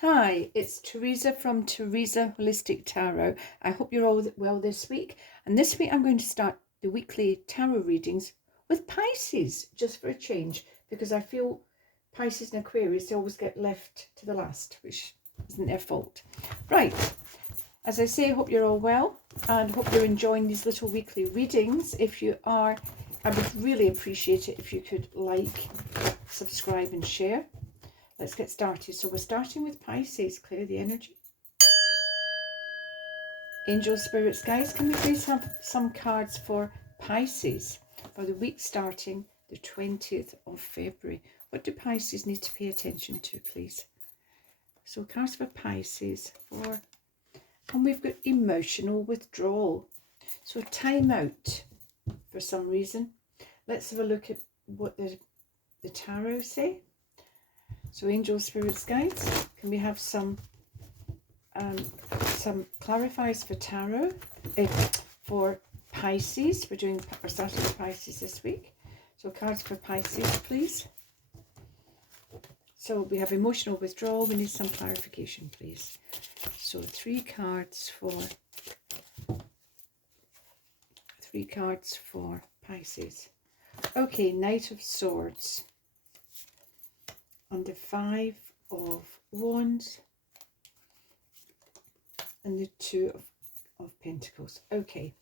Hi, it's Theresa from Theresa Holistic Tarot. I hope you're all well this week. And this week I'm going to start the weekly tarot readings with Pisces, just for a change, because I feel Pisces and Aquarius, they always get left to the last, which isn't their fault. Right, as I say, I hope you're all well and hope you're enjoying these little weekly readings. If you are, I would really appreciate it if you could like, subscribe and share. Let's get started. So we're starting with Pisces. Clear the energy. Angel spirits, guys, can we please have some cards for Pisces for the week starting the 20th of February? What do Pisces need to pay attention to, please? So cards for Pisces and we've got emotional withdrawal. So time out for some reason. Let's have a look at what the tarot say. So angel spirits, guides, can we have some clarifiers for tarot, for Pisces? We're starting with Pisces this week. So cards for Pisces, please. So we have emotional withdrawal. We need some clarification, please. So three cards for Pisces. Okay, Knight of Swords. And the Five of Wands and the Two of Pentacles. Okay,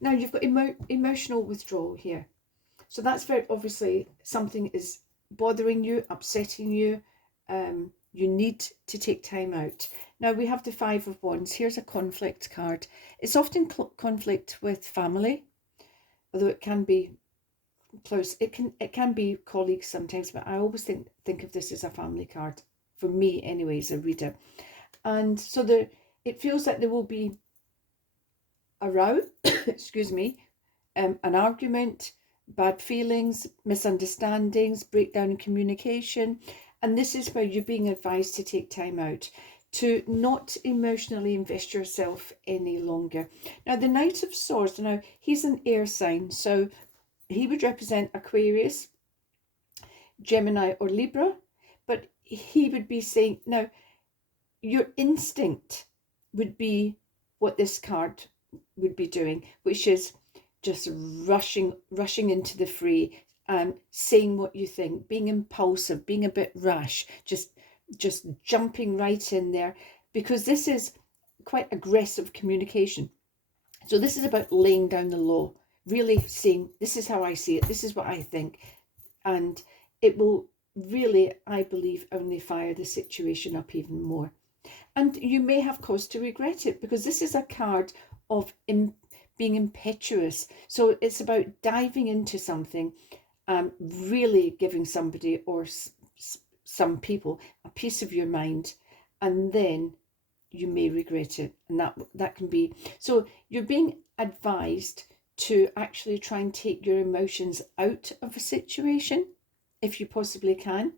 now you've got emotional withdrawal here. So that's very obviously something is bothering you, upsetting you. You need to take time out. Now we have the Five of Wands. Here's a conflict card. It's often conflict with family, although it can be close. It can be colleagues sometimes, but I always think of this as a family card for me anyway, as a reader. And so it feels like there will be a row excuse me, an argument, bad feelings, misunderstandings, breakdown in communication. And this is where you're being advised to take time out, to not emotionally invest yourself any longer. Now the Knight of Swords, now he's an air sign, so he would represent Aquarius, Gemini or Libra, but he would be saying, now your instinct would be what this card would be doing, which is just rushing into the fray, saying what you think, being impulsive, being a bit rash, just jumping right in there, because this is quite aggressive communication. So this is about laying down the law, really saying, this is how I see it, this is what I think. And it will really, I believe, only fire the situation up even more. And you may have cause to regret it, because this is a card of being impetuous. So it's about diving into something, really giving somebody or some people a piece of your mind, and then you may regret it. And that can be, so you're being advised to actually try and take your emotions out of a situation if you possibly can,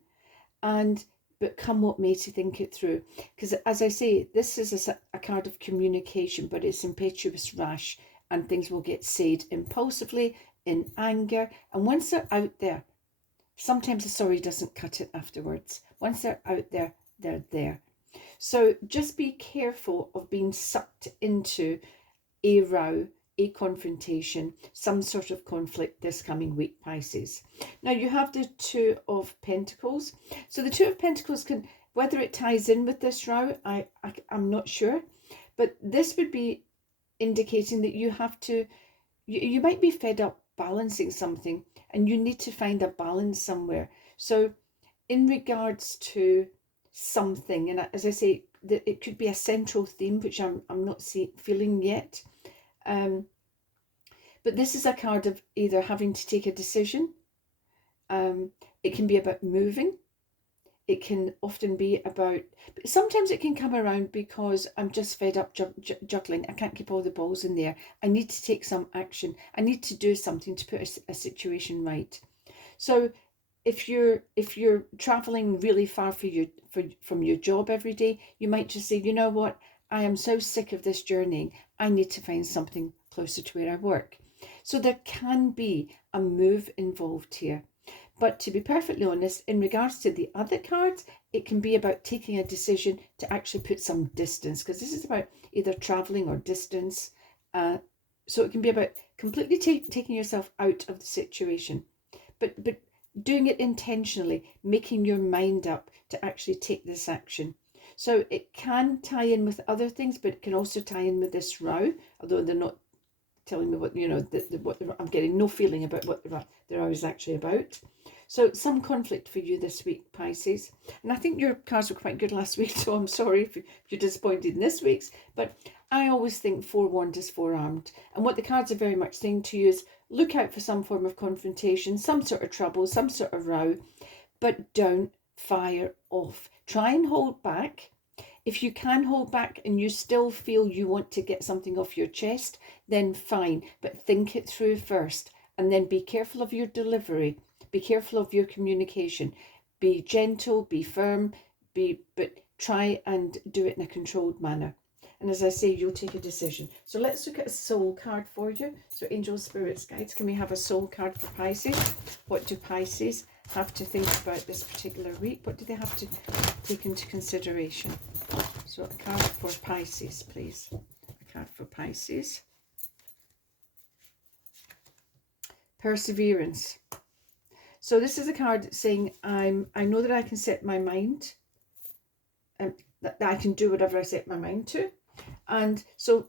but come what may, to think it through. Because as I say, this is a card of communication, but it's impetuous, rash, and things will get said impulsively, in anger. And once they're out there, sometimes the sorry doesn't cut it afterwards. Once they're out there, they're there. So just be careful of being sucked into a row, a confrontation, some sort of conflict this coming week, Pisces. Now you have the Two of Pentacles. So the Two of Pentacles can, whether it ties in with this row, I'm not sure, but this would be indicating that you have to, you might be fed up balancing something, and you need to find a balance somewhere. So in regards to something, and as I say, that it could be a central theme, which I'm not feeling yet. But this is a card of either having to take a decision. It can be about moving. It can often be about, sometimes it can come around because I'm just fed up juggling. I can't keep all the balls in there. I need to take some action. I need to do something to put a situation right. So if you're traveling really far from your job every day, you might just say, you know what, I am so sick of this journeying. I need to find something closer to where I work. So there can be a move involved here. But to be perfectly honest, in regards to the other cards, it can be about taking a decision to actually put some distance, because this is about either traveling or distance. So it can be about completely taking yourself out of the situation, but doing it intentionally, making your mind up to actually take this action. So it can tie in with other things, but it can also tie in with this row, although they're not telling me what, you know, I'm getting no feeling about what the row is actually about. So some conflict for you this week, Pisces. And I think your cards were quite good last week, so I'm sorry if you're disappointed in this week's. But I always think forewarned is forearmed. And what the cards are very much saying to you is look out for some form of confrontation, some sort of trouble, some sort of row, but don't fire off. Try and hold back. If you can hold back and you still feel you want to get something off your chest, then fine, but think it through first, and then be careful of your delivery, be careful of your communication, be gentle, be firm, but try and do it in a controlled manner. And as I say, you'll take a decision. So let's look at a soul card for you. So angels, spirits, guides, can we have a soul card for Pisces? What do Pisces have to think about this particular week? What do they have to take into consideration? So a card for Pisces, please. A card for Pisces. Perseverance. So this is a card saying I know that I can set my mind, that I can do whatever I set my mind to. And so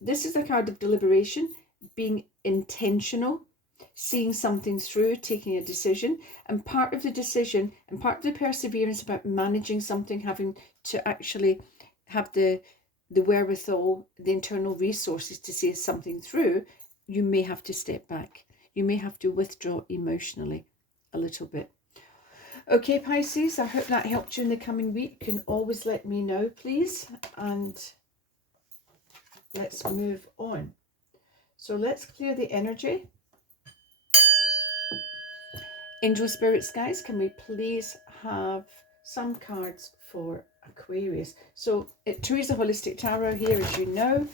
this is a card of deliberation, being intentional, seeing something through, taking a decision. And part of the decision and part of the perseverance about managing something, having to actually have the wherewithal, the internal resources to see something through, you may have to step back. You may have to withdraw emotionally a little bit. Okay, Pisces, I hope that helped you in the coming week. You can always let me know, please. And let's move on. So let's clear the energy. Angel, spirits, guys, can we please have some cards for Aquarius? So Theresa Holistic Tarot here, as you know.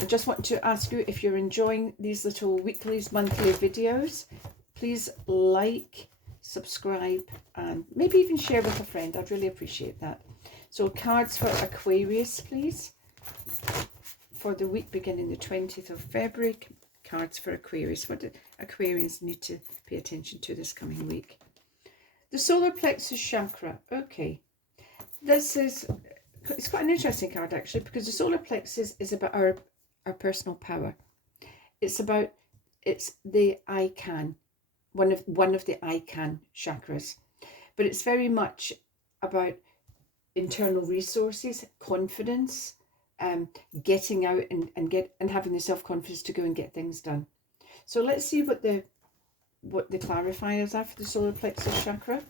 I just want to ask you, if you're enjoying these little weeklies, monthly videos, please like, subscribe, and maybe even share with a friend. I'd really appreciate that. So cards for Aquarius, please, for the week beginning the 20th of February. Cards for Aquarius. What do Aquarians need to pay attention to this coming week? The solar plexus chakra. Okay, it's quite an interesting card actually, because the solar plexus is about our personal power. It's the I can, one of the I can chakras, but it's very much about internal resources, confidence, getting out and having the self-confidence to go and get things done. So let's see what the clarifiers are for the solar plexus chakra.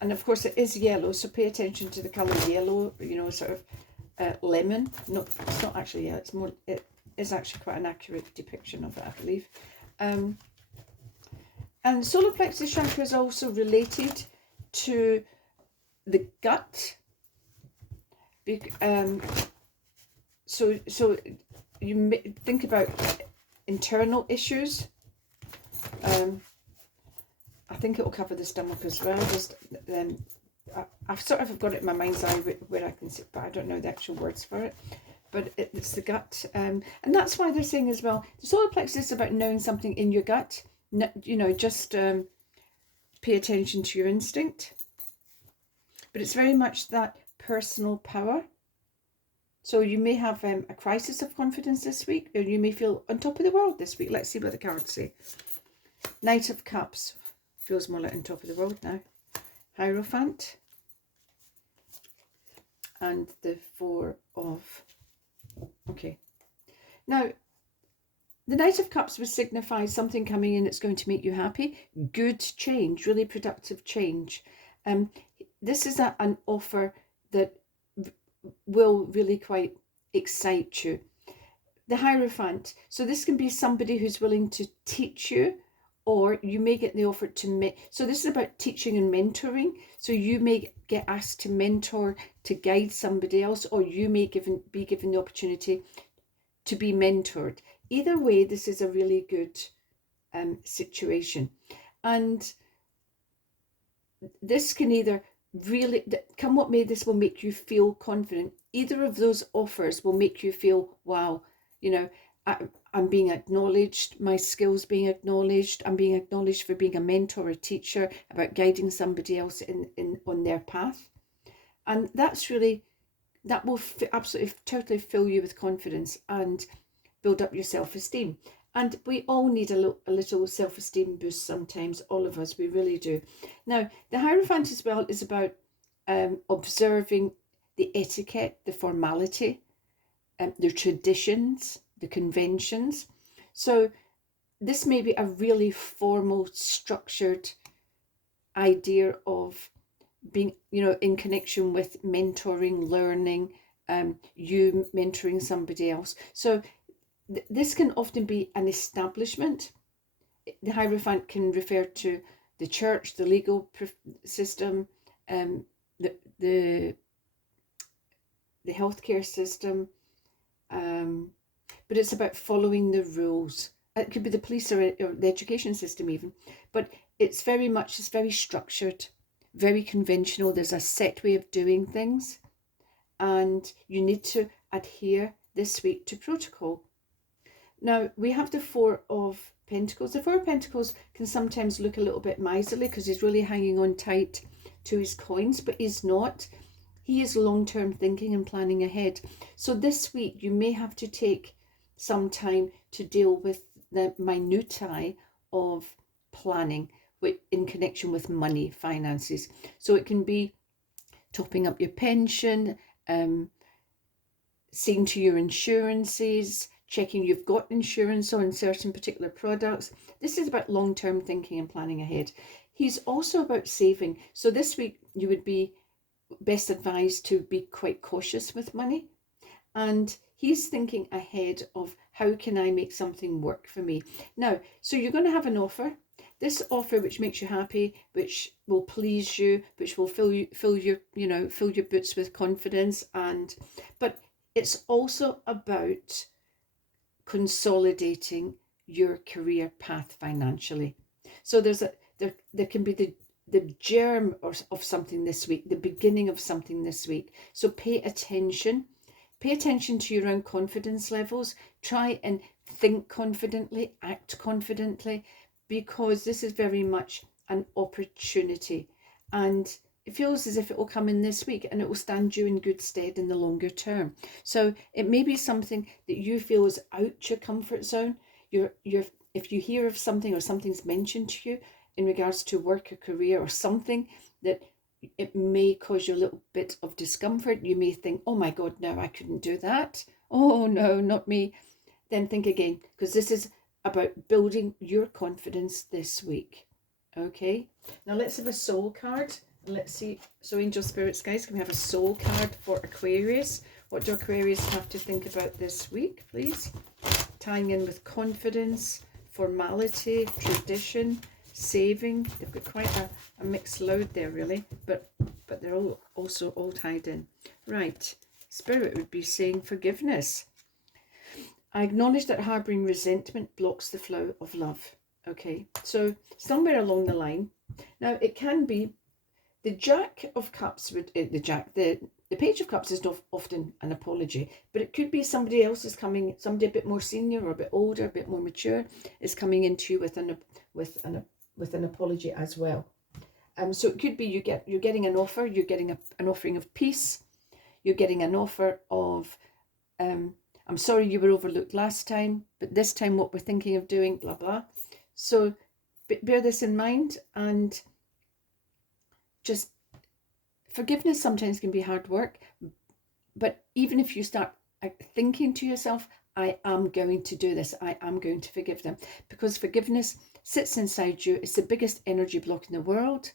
And of course it is yellow, so pay attention to the color yellow, you know, sort of lemon. No, it's not actually yellow, it's more, it is actually quite an accurate depiction of it, I believe. And solar plexus chakra is also related to the gut. So you may think about internal issues. I think it will cover the stomach as well. Just I've sort of got it in my mind's eye where I can see, but I don't know the actual words for it. But it's the gut, and that's why they're saying as well, the solar plexus is about knowing something in your gut. You know, just pay attention to your instinct. But it's very much that personal power. So you may have a crisis of confidence this week, or you may feel on top of the world this week. Let's see what the cards say. Knight of Cups. Feels more like on top of the world now. Hierophant. And the Four of... Okay. Now, the Knight of Cups would signify something coming in that's going to make you happy. Good change, really productive change. This is an offer that will really quite excite you. The Hierophant. So this can be somebody who's willing to teach you, or you may get the offer to so this is about teaching and mentoring. So you may get asked to mentor, to guide somebody else, or you may be given the opportunity to be mentored. Either way, this is a really good situation. And this can either really, come what may, this will make you feel confident. Either of those offers will make you feel, wow, you know, I'm being acknowledged, my skills being acknowledged, I'm being acknowledged for being a mentor, a teacher, about guiding somebody else on their path. And that's really, that will absolutely, totally fill you with confidence and build up your self-esteem. And we all need a little self-esteem boost sometimes, all of us, we really do. Now, the Hierophant as well is about observing the etiquette, the formality, the traditions, the conventions. So this may be a really formal, structured idea of being, you know, in connection with mentoring, learning, you mentoring somebody else. So this can often be an establishment. The Hierophant can refer to the church, the legal system, the healthcare system, but it's about following the rules. It could be the police or the education system even, but it's very much, it's very structured, very conventional. There's a set way of doing things, and you need to adhere this week to protocol. Now, we have the Four of Pentacles. The Four of Pentacles can sometimes look a little bit miserly because he's really hanging on tight to his coins, but he's not. He is long-term thinking and planning ahead. So this week, you may have to take some time to deal with the minutiae of planning in connection with money, finances. So it can be topping up your pension, seeing to your insurances, checking you've got insurance on certain particular products. This is about long-term thinking and planning ahead. He's also about saving. So this week you would be best advised to be quite cautious with money. And he's thinking ahead of, how can I make something work for me? Now, so you're going to have an offer. This offer which makes you happy, which will please you, which will fill your boots with confidence. But it's also about consolidating your career path financially. So there can be the germ of something this week, the beginning of something this week. So pay attention to your own confidence levels. Try and think confidently, act confidently, because this is very much an opportunity, and it feels as if it will come in this week and it will stand you in good stead in the longer term. So it may be something that you feel is out your comfort zone. If you hear of something or something's mentioned to you in regards to work or career or something that it may cause you a little bit of discomfort, you may think, oh my God, no, I couldn't do that. Oh no, not me. Then think again, because this is about building your confidence this week. Okay, now let's have a soul card. Let's see. So angel spirits, guys, can we have a soul card for Aquarius? What do Aquarius have to think about this week, please? Tying in with confidence, formality, tradition, saving. They've got quite a mixed load there, really, but they're all also all tied in. Right, Spirit would be saying forgiveness. I acknowledge that harboring resentment blocks the flow of love. Okay, so somewhere along the line, now it can be the Jack of Cups, the Page of Cups is not often an apology, but it could be somebody else is coming, somebody a bit more senior or a bit older, a bit more mature, is coming into you with an apology as well. So it could be you're getting an offer, you're getting an offering of peace, you're getting an offer of I'm sorry you were overlooked last time, but this time what we're thinking of doing, blah blah. So bear this in mind, and just forgiveness sometimes can be hard work, but even if you start thinking to yourself, I am going to do this, I am going to forgive them, because forgiveness sits inside you. It's the biggest energy block in the world,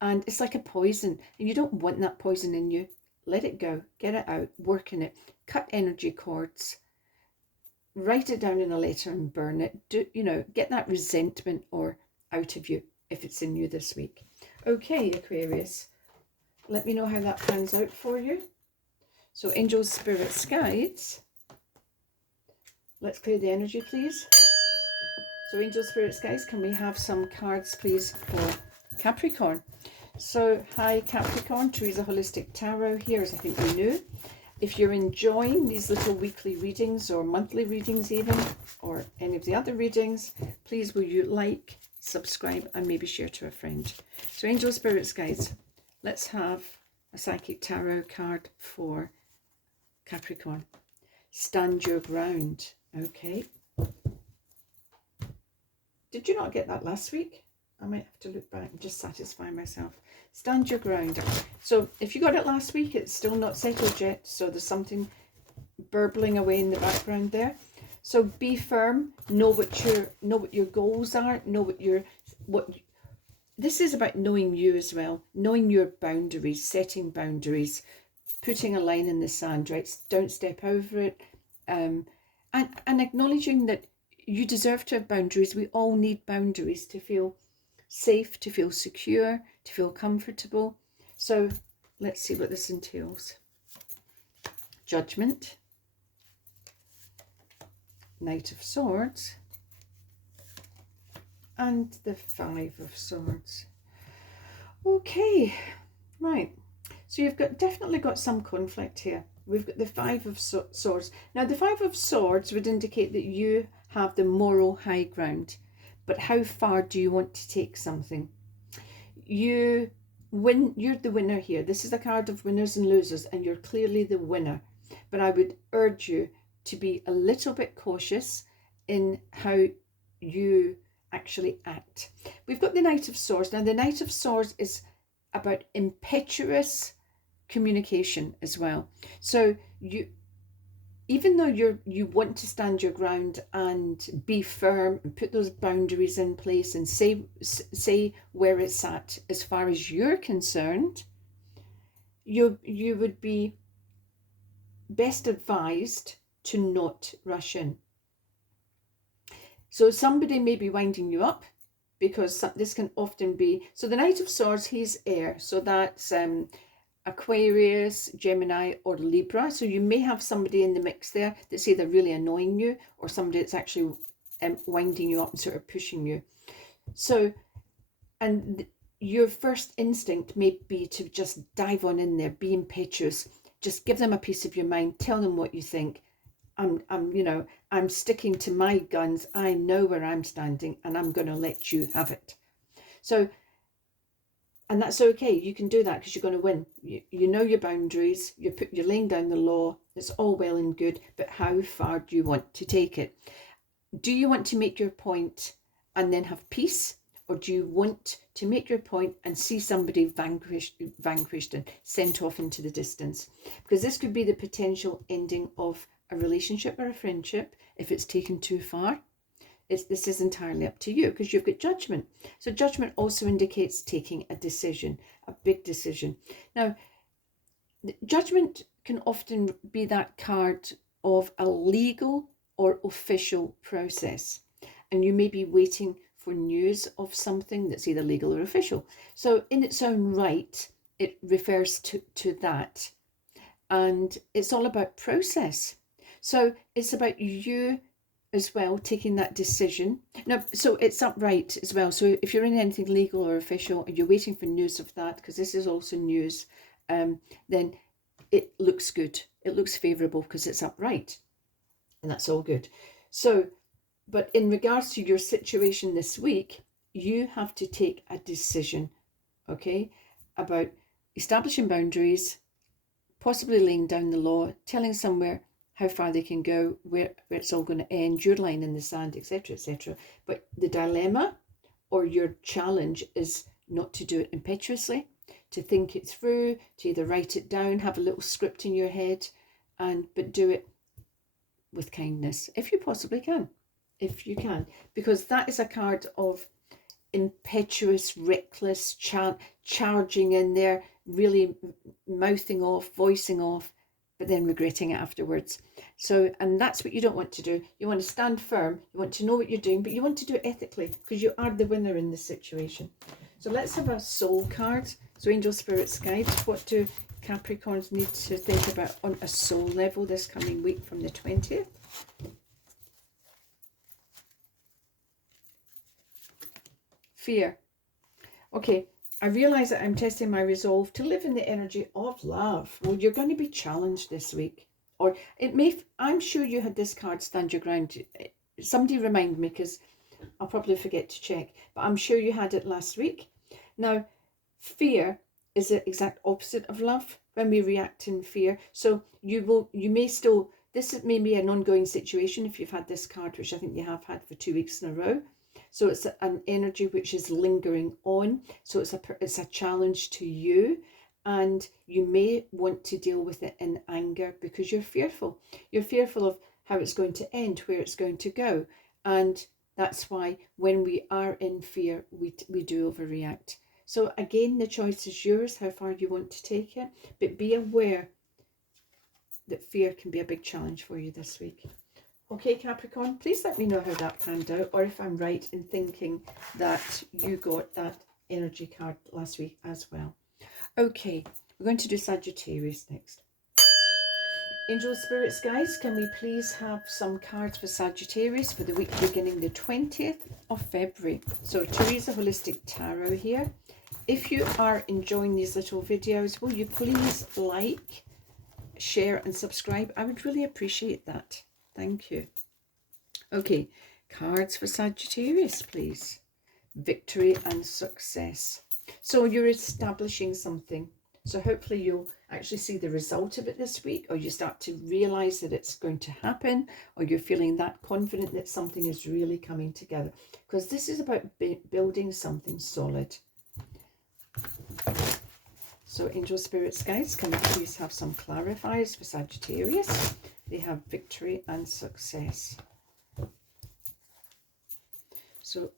and it's like a poison, and you don't want that poison in you. Let it go, get it out, work in it, cut energy cords, write it down in a letter and burn it. Get that resentment out of you if it's in you this week. Okay, Aquarius, let me know how that pans out for you. So angels, spirits, guides, let's clear the energy, please. So angel spirits, guys, can we have some cards, please, for Capricorn? So, hi Capricorn, Theresa Holistic Tarot here, as I think you knew. If you're enjoying these little weekly readings or monthly readings even, or any of the other readings, please will you like, subscribe, and maybe share to a friend. So angel spirits, guys, let's have a psychic tarot card for Capricorn. Stand your ground. Okay. Did you not get that last week? I might have to look back and just satisfy myself. Stand your ground. So if you got it last week, it's still not settled yet. So there's something burbling away in the background there. So be firm. Know what your goals are. Know this is about knowing you as well. Knowing your boundaries, setting boundaries, putting a line in the sand, right? Don't step over it. And acknowledging that you deserve to have boundaries. We all need boundaries to feel safe, to feel secure, to feel comfortable. So let's see what this entails. Judgment, Knight of Swords, and the Five of Swords. Okay, right. So you've definitely got some conflict here. We've got the Five of Swords. Now the Five of Swords would indicate that you have the moral high ground. But how far do you want to take something? You're the winner here. This is a card of winners and losers, and you're clearly the winner. But I would urge you to be a little bit cautious in how you actually act. We've got the Knight of Swords. Now the Knight of Swords is about impetuous communication as well. So even though you want to stand your ground and be firm and put those boundaries in place and say where it's at as far as you're concerned, you would be best advised to not rush in. So somebody may be winding you up, because this can often be, so the Knight of Swords, he's air, so that's Aquarius, Gemini, or Libra. So you may have somebody in the mix there that's either really annoying you or somebody that's actually winding you up and sort of pushing you. So, and your first instinct may be to just dive on in there, be impetuous, just give them a piece of your mind, tell them what you think. I'm sticking to my guns. I know where I'm standing, and I'm going to let you have it. So, and that's okay. You can do that because you're going to win. You know your boundaries. You're laying down the law. It's all well and good. But how far do you want to take it? Do you want to make your point and then have peace? Or do you want to make your point and see somebody vanquished and sent off into the distance? Because this could be the potential ending of a relationship or a friendship if it's taken too far. This is entirely up to you, because you've got judgment. So judgment also indicates taking a decision, a big decision. Now, judgment can often be that card of a legal or official process. And you may be waiting for news of something that's either legal or official. So in its own right, it refers to that. And it's all about process. So it's about you as well taking that decision. Now, so it's upright as well. So if you're in anything legal or official and you're waiting for news of that, because this is also news, then it looks good. It looks favourable because it's upright. And that's all good. So, but in regards to your situation this week, you have to take a decision, okay, about establishing boundaries, possibly laying down the law, telling somewhere how far they can go, where it's all going to end, your line in the sand, etc., etc. But the dilemma or your challenge is not to do it impetuously, to think it through, to either write it down, have a little script in your head, but do it with kindness, if you possibly can, if you can, because that is a card of impetuous, reckless, charging in there, really mouthing off, voicing off, but then regretting it afterwards. So, and that's what you don't want to do. You want to stand firm, you want to know what you're doing, but you want to do it ethically, because you are the winner in this situation. So let's have a soul card. So angel spirits guide, what do Capricorns need to think about on a soul level this coming week from the 20th? fear. Okay, I realise that I'm testing my resolve to live in the energy of love. Well, you're going to be challenged this week. Or it may, I'm sure you had this card, stand your ground. Somebody remind me, because I'll probably forget to check. But I'm sure you had it last week. Now, fear is the exact opposite of love when we react in fear. So you may still, this may be an ongoing situation if you've had this card, which I think you have had for 2 weeks in a row. So it's an energy which is lingering on. So it's a challenge to you, and you may want to deal with it in anger because you're fearful. You're fearful of how it's going to end, where it's going to go. And that's why when we are in fear, we do overreact. So again, the choice is yours, how far you want to take it. But be aware that fear can be a big challenge for you this week. Okay, Capricorn, please let me know how that panned out, or if I'm right in thinking that you got that energy card last week as well. Okay, we're going to do Sagittarius next. Angel spirits, guys, can we please have some cards for Sagittarius for the week beginning the 20th of February? So Theresa Holistic Tarot here. If you are enjoying these little videos, will you please like, share and subscribe? I would really appreciate that. Thank you. Okay, cards for Sagittarius, please. Victory and success. So you're establishing something. So hopefully you'll actually see the result of it this week, or you start to realize that it's going to happen, or you're feeling that confident that something is really coming together. Because this is about building something solid. So angel spirits, guys, can we please have some clarifiers for Sagittarius? They have victory and success. So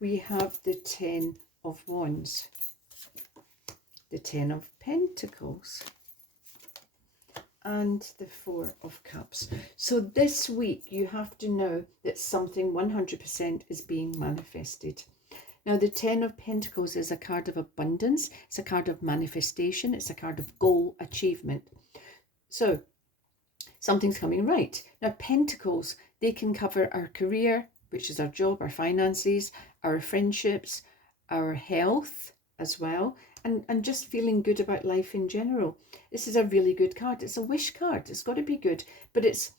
we have the 10 of Wands, the 10 of Pentacles, and the 4 of Cups. So this week you have to know that something 100% is being manifested. Now the 10 of Pentacles is a card of abundance, it's a card of manifestation, it's a card of goal achievement. So something's coming right. Now Pentacles, they can cover our career, which is our job, our finances, our friendships, our health as well, and just feeling good about life in general. This is a really good card. It's a wish card. It's got to be good, but it's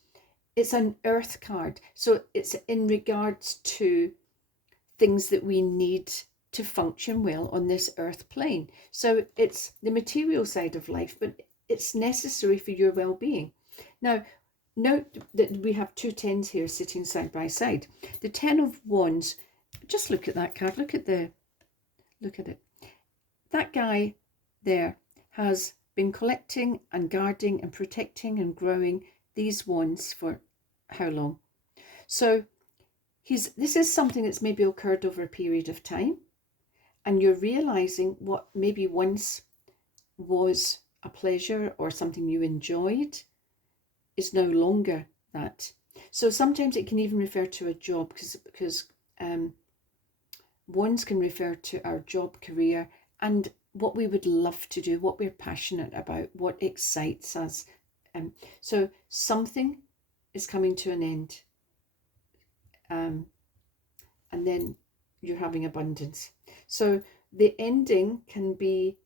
an earth card. So it's in regards to things that we need to function well on this earth plane. So it's the material side of life, but it's necessary for your well-being. Now, note that we have two 10s here sitting side by side. The 10 of Wands, just look at that card. Look at it. That guy there has been collecting and guarding and protecting and growing these wands for how long? So this is something that's maybe occurred over a period of time, and you're realizing what maybe once was a pleasure or something you enjoyed is no longer that. So sometimes it can even refer to a job, because wands can refer to our job, career, and what we would love to do, what we're passionate about, what excites us. So something is coming to an end, and then you're having abundance. So the ending can be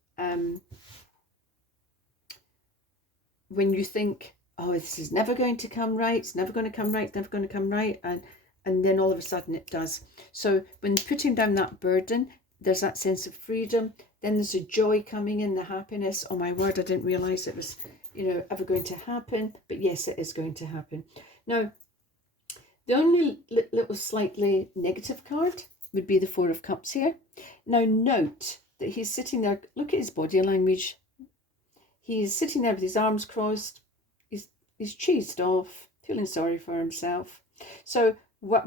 when you think, oh, this is never going to come right, it's never going to come right, never going to come right, and then all of a sudden it does. So when putting down that burden, there's that sense of freedom. Then there's a joy coming in, the happiness. Oh my word, I didn't realize it was, ever going to happen. But yes, it is going to happen. Now, the only little slightly negative card would be the 4 of Cups here. Now, note that he's sitting there. Look at his body language. He's sitting there with his arms crossed. He's cheesed off, feeling sorry for himself. So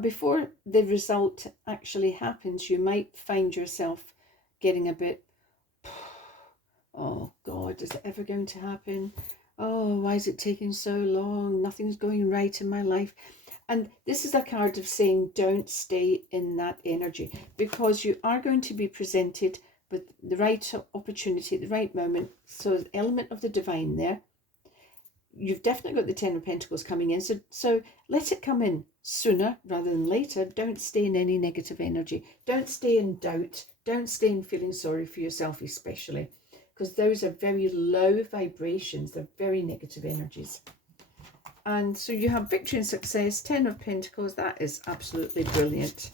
before the result actually happens, you might find yourself getting a bit, oh God, is it ever going to happen? Oh, why is it taking so long? Nothing's going right in my life. And this is a card of saying, don't stay in that energy, because you are going to be presented with the right opportunity at the right moment. So the element of the divine there. you've definitely got the Ten of Pentacles coming in. So let it come in sooner rather than later. Don't stay in any negative energy. Don't stay in doubt. Don't stay in feeling sorry for yourself, especially, because those are very low vibrations. They're very negative energies. And so you have victory and success, Ten of Pentacles. That is absolutely brilliant.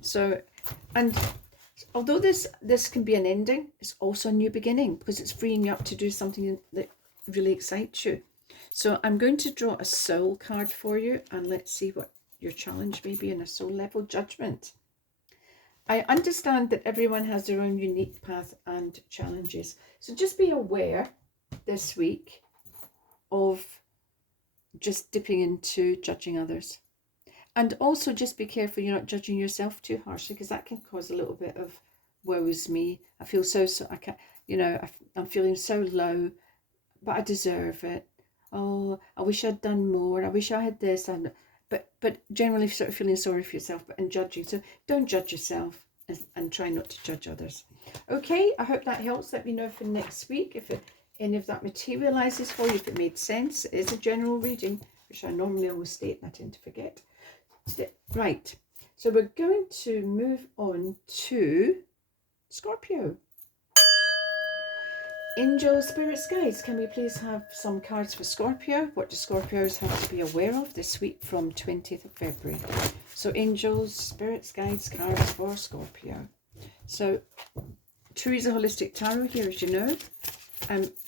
So, and although this can be an ending, it's also a new beginning, because it's freeing you up to do something that really excites you. So I'm going to draw a soul card for you, and let's see what your challenge may be in a soul level. Judgment. I understand that everyone has their own unique path and challenges. So just be aware this week of just dipping into judging others. And also just be careful you're not judging yourself too harshly, because that can cause a little bit of woe is me. I feel so I can't, you know, I'm feeling so low, but I deserve it. Oh, I wish I'd done more. I wish I had this. But generally sort of feeling sorry for yourself and judging. So don't judge yourself, and try not to judge others. Okay, I hope that helps. Let me know for next week if any of that materializes for you, if it made sense. It is a general reading, which I normally always state and I tend to forget. Right, so we're going to move on to Scorpio. Angels, spirits, guides, can we please have some cards for Scorpio? What do Scorpios have to be aware of this week from 20th of February? So angels, spirits, guides, cards for Scorpio. So Theresa Holistic Tarot here, as you know.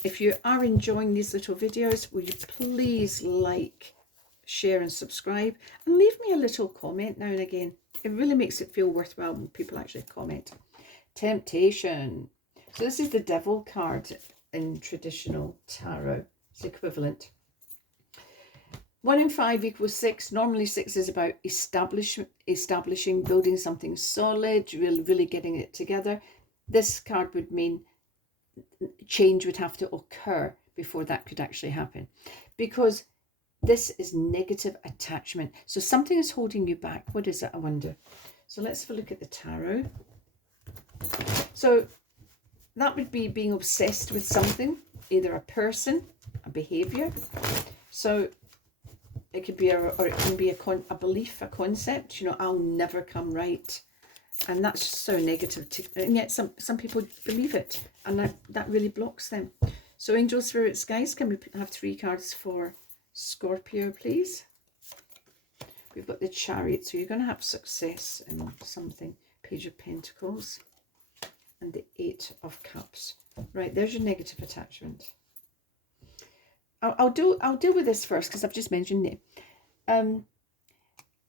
If you are enjoying these little videos, will you please like, share and subscribe, and leave me a little comment now and again. It really makes it feel worthwhile when people actually comment. Temptation. So this is the Devil card in traditional tarot. It's equivalent. 1 in 5 equals 6. Normally 6 is about establishing, building something solid, really getting it together. This card would mean change would have to occur before that could actually happen, because this is negative attachment. So something is holding you back. What is it, I wonder? So let's have a look at the tarot. So that would be being obsessed with something, either a person, a behavior. So it could be or it can be a belief, a concept. You know, I'll never come right, and that's just so negative. And yet some people believe it, and that really blocks them. So angel, spirits, guys, can we have 3 cards for Scorpio, please? We've got the Chariot, so you're going to have success in something. Page of Pentacles and the 8 of Cups. Right, there's your negative attachment. I'll deal with this first, because I've just mentioned it.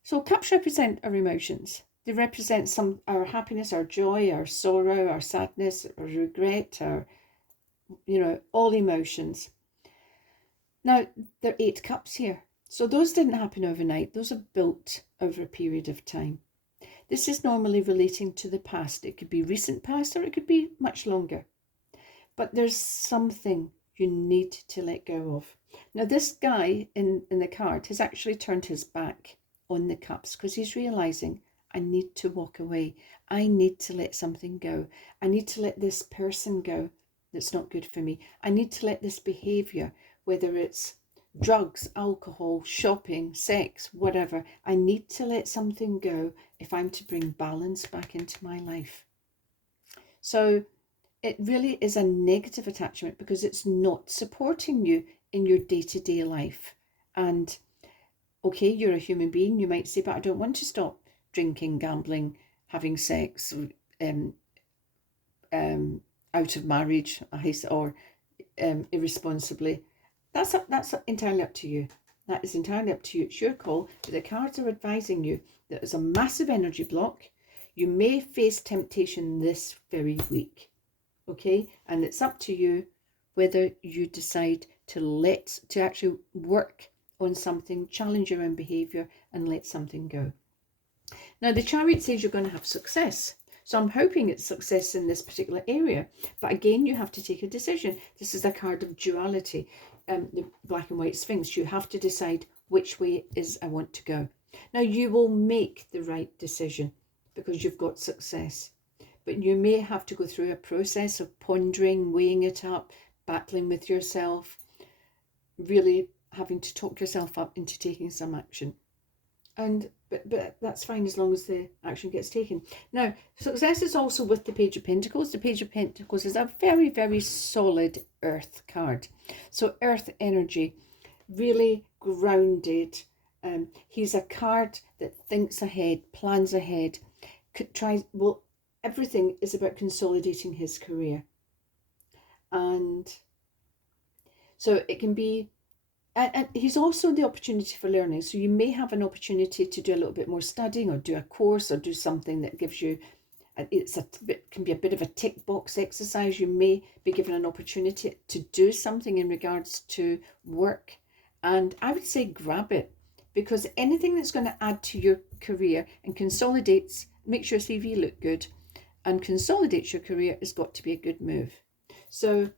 So cups represent our emotions. They represent our happiness, our joy, our sorrow, our sadness, our regret, our, you know, all emotions. Now, there are 8 cups here. So those didn't happen overnight. Those are built over a period of time. This is normally relating to the past. It could be recent past, or it could be much longer. But there's something you need to let go of. Now, this guy in the card has actually turned his back on the cups, because he's realizing, I need to walk away. I need to let something go. I need to let this person go that's not good for me. I need to let this behavior, whether it's drugs, alcohol, shopping, sex, whatever. I need to let something go if I'm to bring balance back into my life. So it really is a negative attachment, because it's not supporting you in your day-to-day life. And okay, you're a human being. You might say, but I don't want to stop drinking, gambling, having sex, out of marriage, or irresponsibly. That's entirely up to you. That is entirely up to you. It's your call. But the cards are advising you that there's a massive energy block. You may face temptation this very week. Okay? And it's up to you whether you decide to actually work on something, challenge your own behavior, and let something go. Now, the Chariot says you're going to have success. So I'm hoping it's success in this particular area. But again, you have to take a decision. This is a card of duality. The black and white Sphinx. You have to decide which way is I want to go. Now, you will make the right decision because you've got success. But you may have to go through a process of pondering, weighing it up, battling with yourself. really having to talk yourself up into taking some action. But that's fine as long as the action gets taken. Now, success is also with the Page of Pentacles. The Page of Pentacles is a very, very solid earth card. So earth energy, really grounded. He's a card that thinks ahead, plans ahead, everything is about consolidating his career. And so it can be, and he's also the opportunity for learning. So you may have an opportunity to do a little bit more studying, or do a course, or do something that gives you, can be a bit of a tick box exercise. You may be given an opportunity to do something in regards to work. And I would say grab it, because anything that's going to add to your career and consolidates, makes your CV look good and consolidates your career, has got to be a good move. So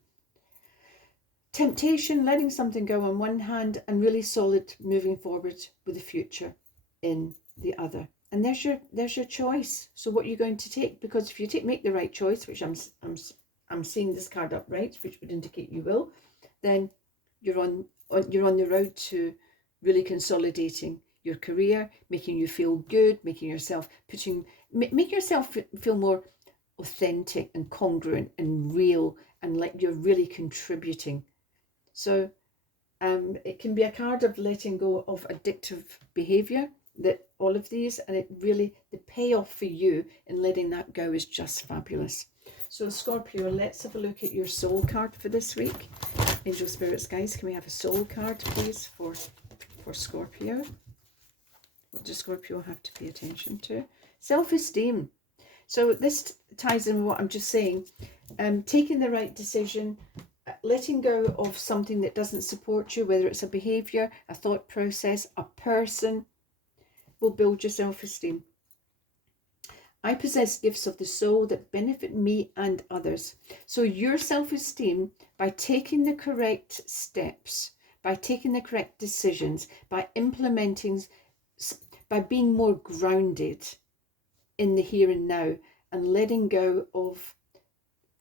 temptation, letting something go on one hand, and really solid moving forward with the future in the other. And there's your choice. So what are you going to take? Because if you make the right choice, which I'm seeing this card upright, which would indicate you will, then you're on the road to really consolidating your career, making you feel good, making yourself make yourself feel more authentic and congruent and real, and like you're really contributing. So it can be a card of letting go of addictive behavior, that all of these, and it really, the payoff for you in letting that go is just fabulous. So Scorpio, let's have a look at your soul card for this week. Angel Spirits, guys, can we have a soul card, please, for Scorpio? What does Scorpio have to pay attention to? Self-esteem. So this ties in with what I'm just saying. Taking the right decision, letting go of something that doesn't support you, whether it's a behavior, a thought process, a person, will build your self-esteem. I possess gifts of the soul that benefit me and others. So your self-esteem, by taking the correct steps, by taking the correct decisions, by implementing, by being more grounded in the here and now, and letting go of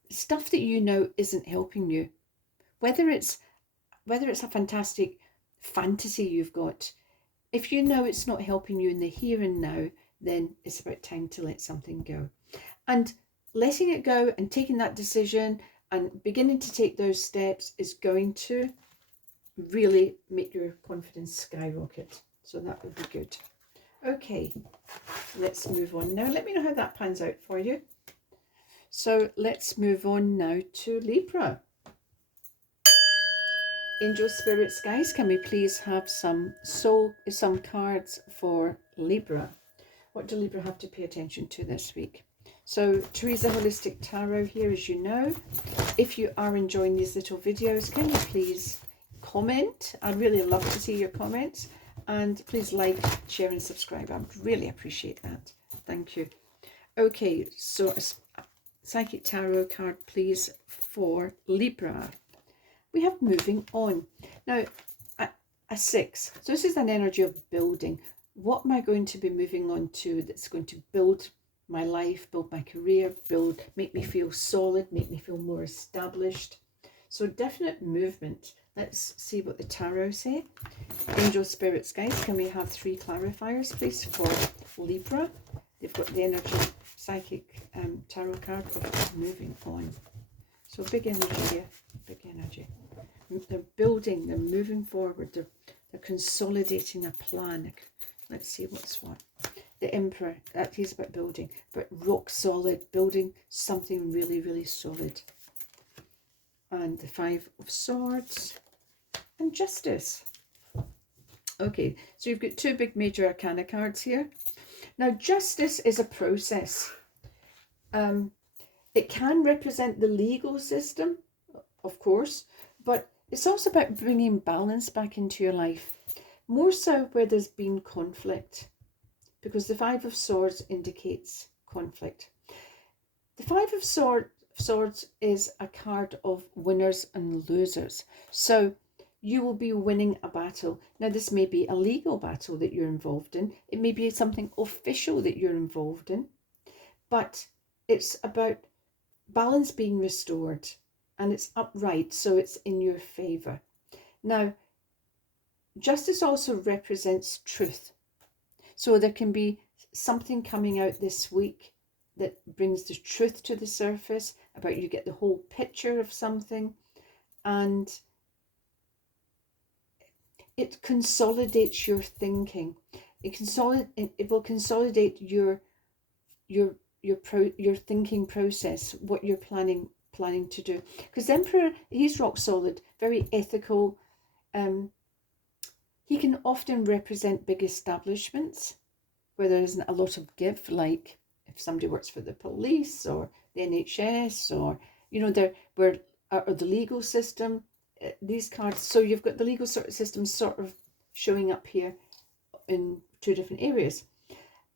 stuff that you know isn't helping you. Whether it's a fantastic fantasy you've got, if you know it's not helping you in the here and now, then it's about time to let something go. And letting it go and taking that decision and beginning to take those steps is going to really make your confidence skyrocket. So that would be good. Okay, let's move on now. Let me know how that pans out for you. So let's move on now to Libra. Angel Spirits, guys, can we please have some cards for Libra? What do Libra have to pay attention to this week? So Theresa Holistic Tarot here, as you know. If you are enjoying these little videos, can you please comment? I'd really love to see your comments. And please like, share and subscribe. I would really appreciate that. Thank you. Okay, so a Psychic Tarot card, please, for Libra. We have moving on. Now, a 6. So this is an energy of building. What am I going to be moving on to that's going to build my life, build my career, make me feel solid, make me feel more established? So definite movement. Let's see what the tarot say. Angel Spirits, guys, can we have 3 clarifiers, please, for Libra? They've got the energy, Psychic Tarot card of moving on. So big energy here, big energy. They're building, they're moving forward, they're consolidating a plan. Let's see what's what. The Emperor, that is about building, but rock solid, building something really, really solid. And the 5 of Swords and Justice. Okay, so you've got 2 big major arcana cards here. Now, Justice is a process. It can represent the legal system, of course, but it's also about bringing balance back into your life, more so where there's been conflict, because the 5 of Swords indicates conflict. The 5 of Swords is a card of winners and losers. So you will be winning a battle. Now, this may be a legal battle that you're involved in. It may be something official that you're involved in, but it's about balance being restored, and it's upright, so it's in your favor. Now, Justice also represents truth. So there can be something coming out this week that brings the truth to the surface about, you get the whole picture of something, and it consolidates your thinking. It will consolidate your thinking process, what you're planning to do. Because the Emperor, he's rock solid, very ethical. He can often represent big establishments where there isn't a lot of give, like if somebody works for the police or the NHS, or or the legal system. These cards, so you've got the legal system sort of showing up here in two different areas,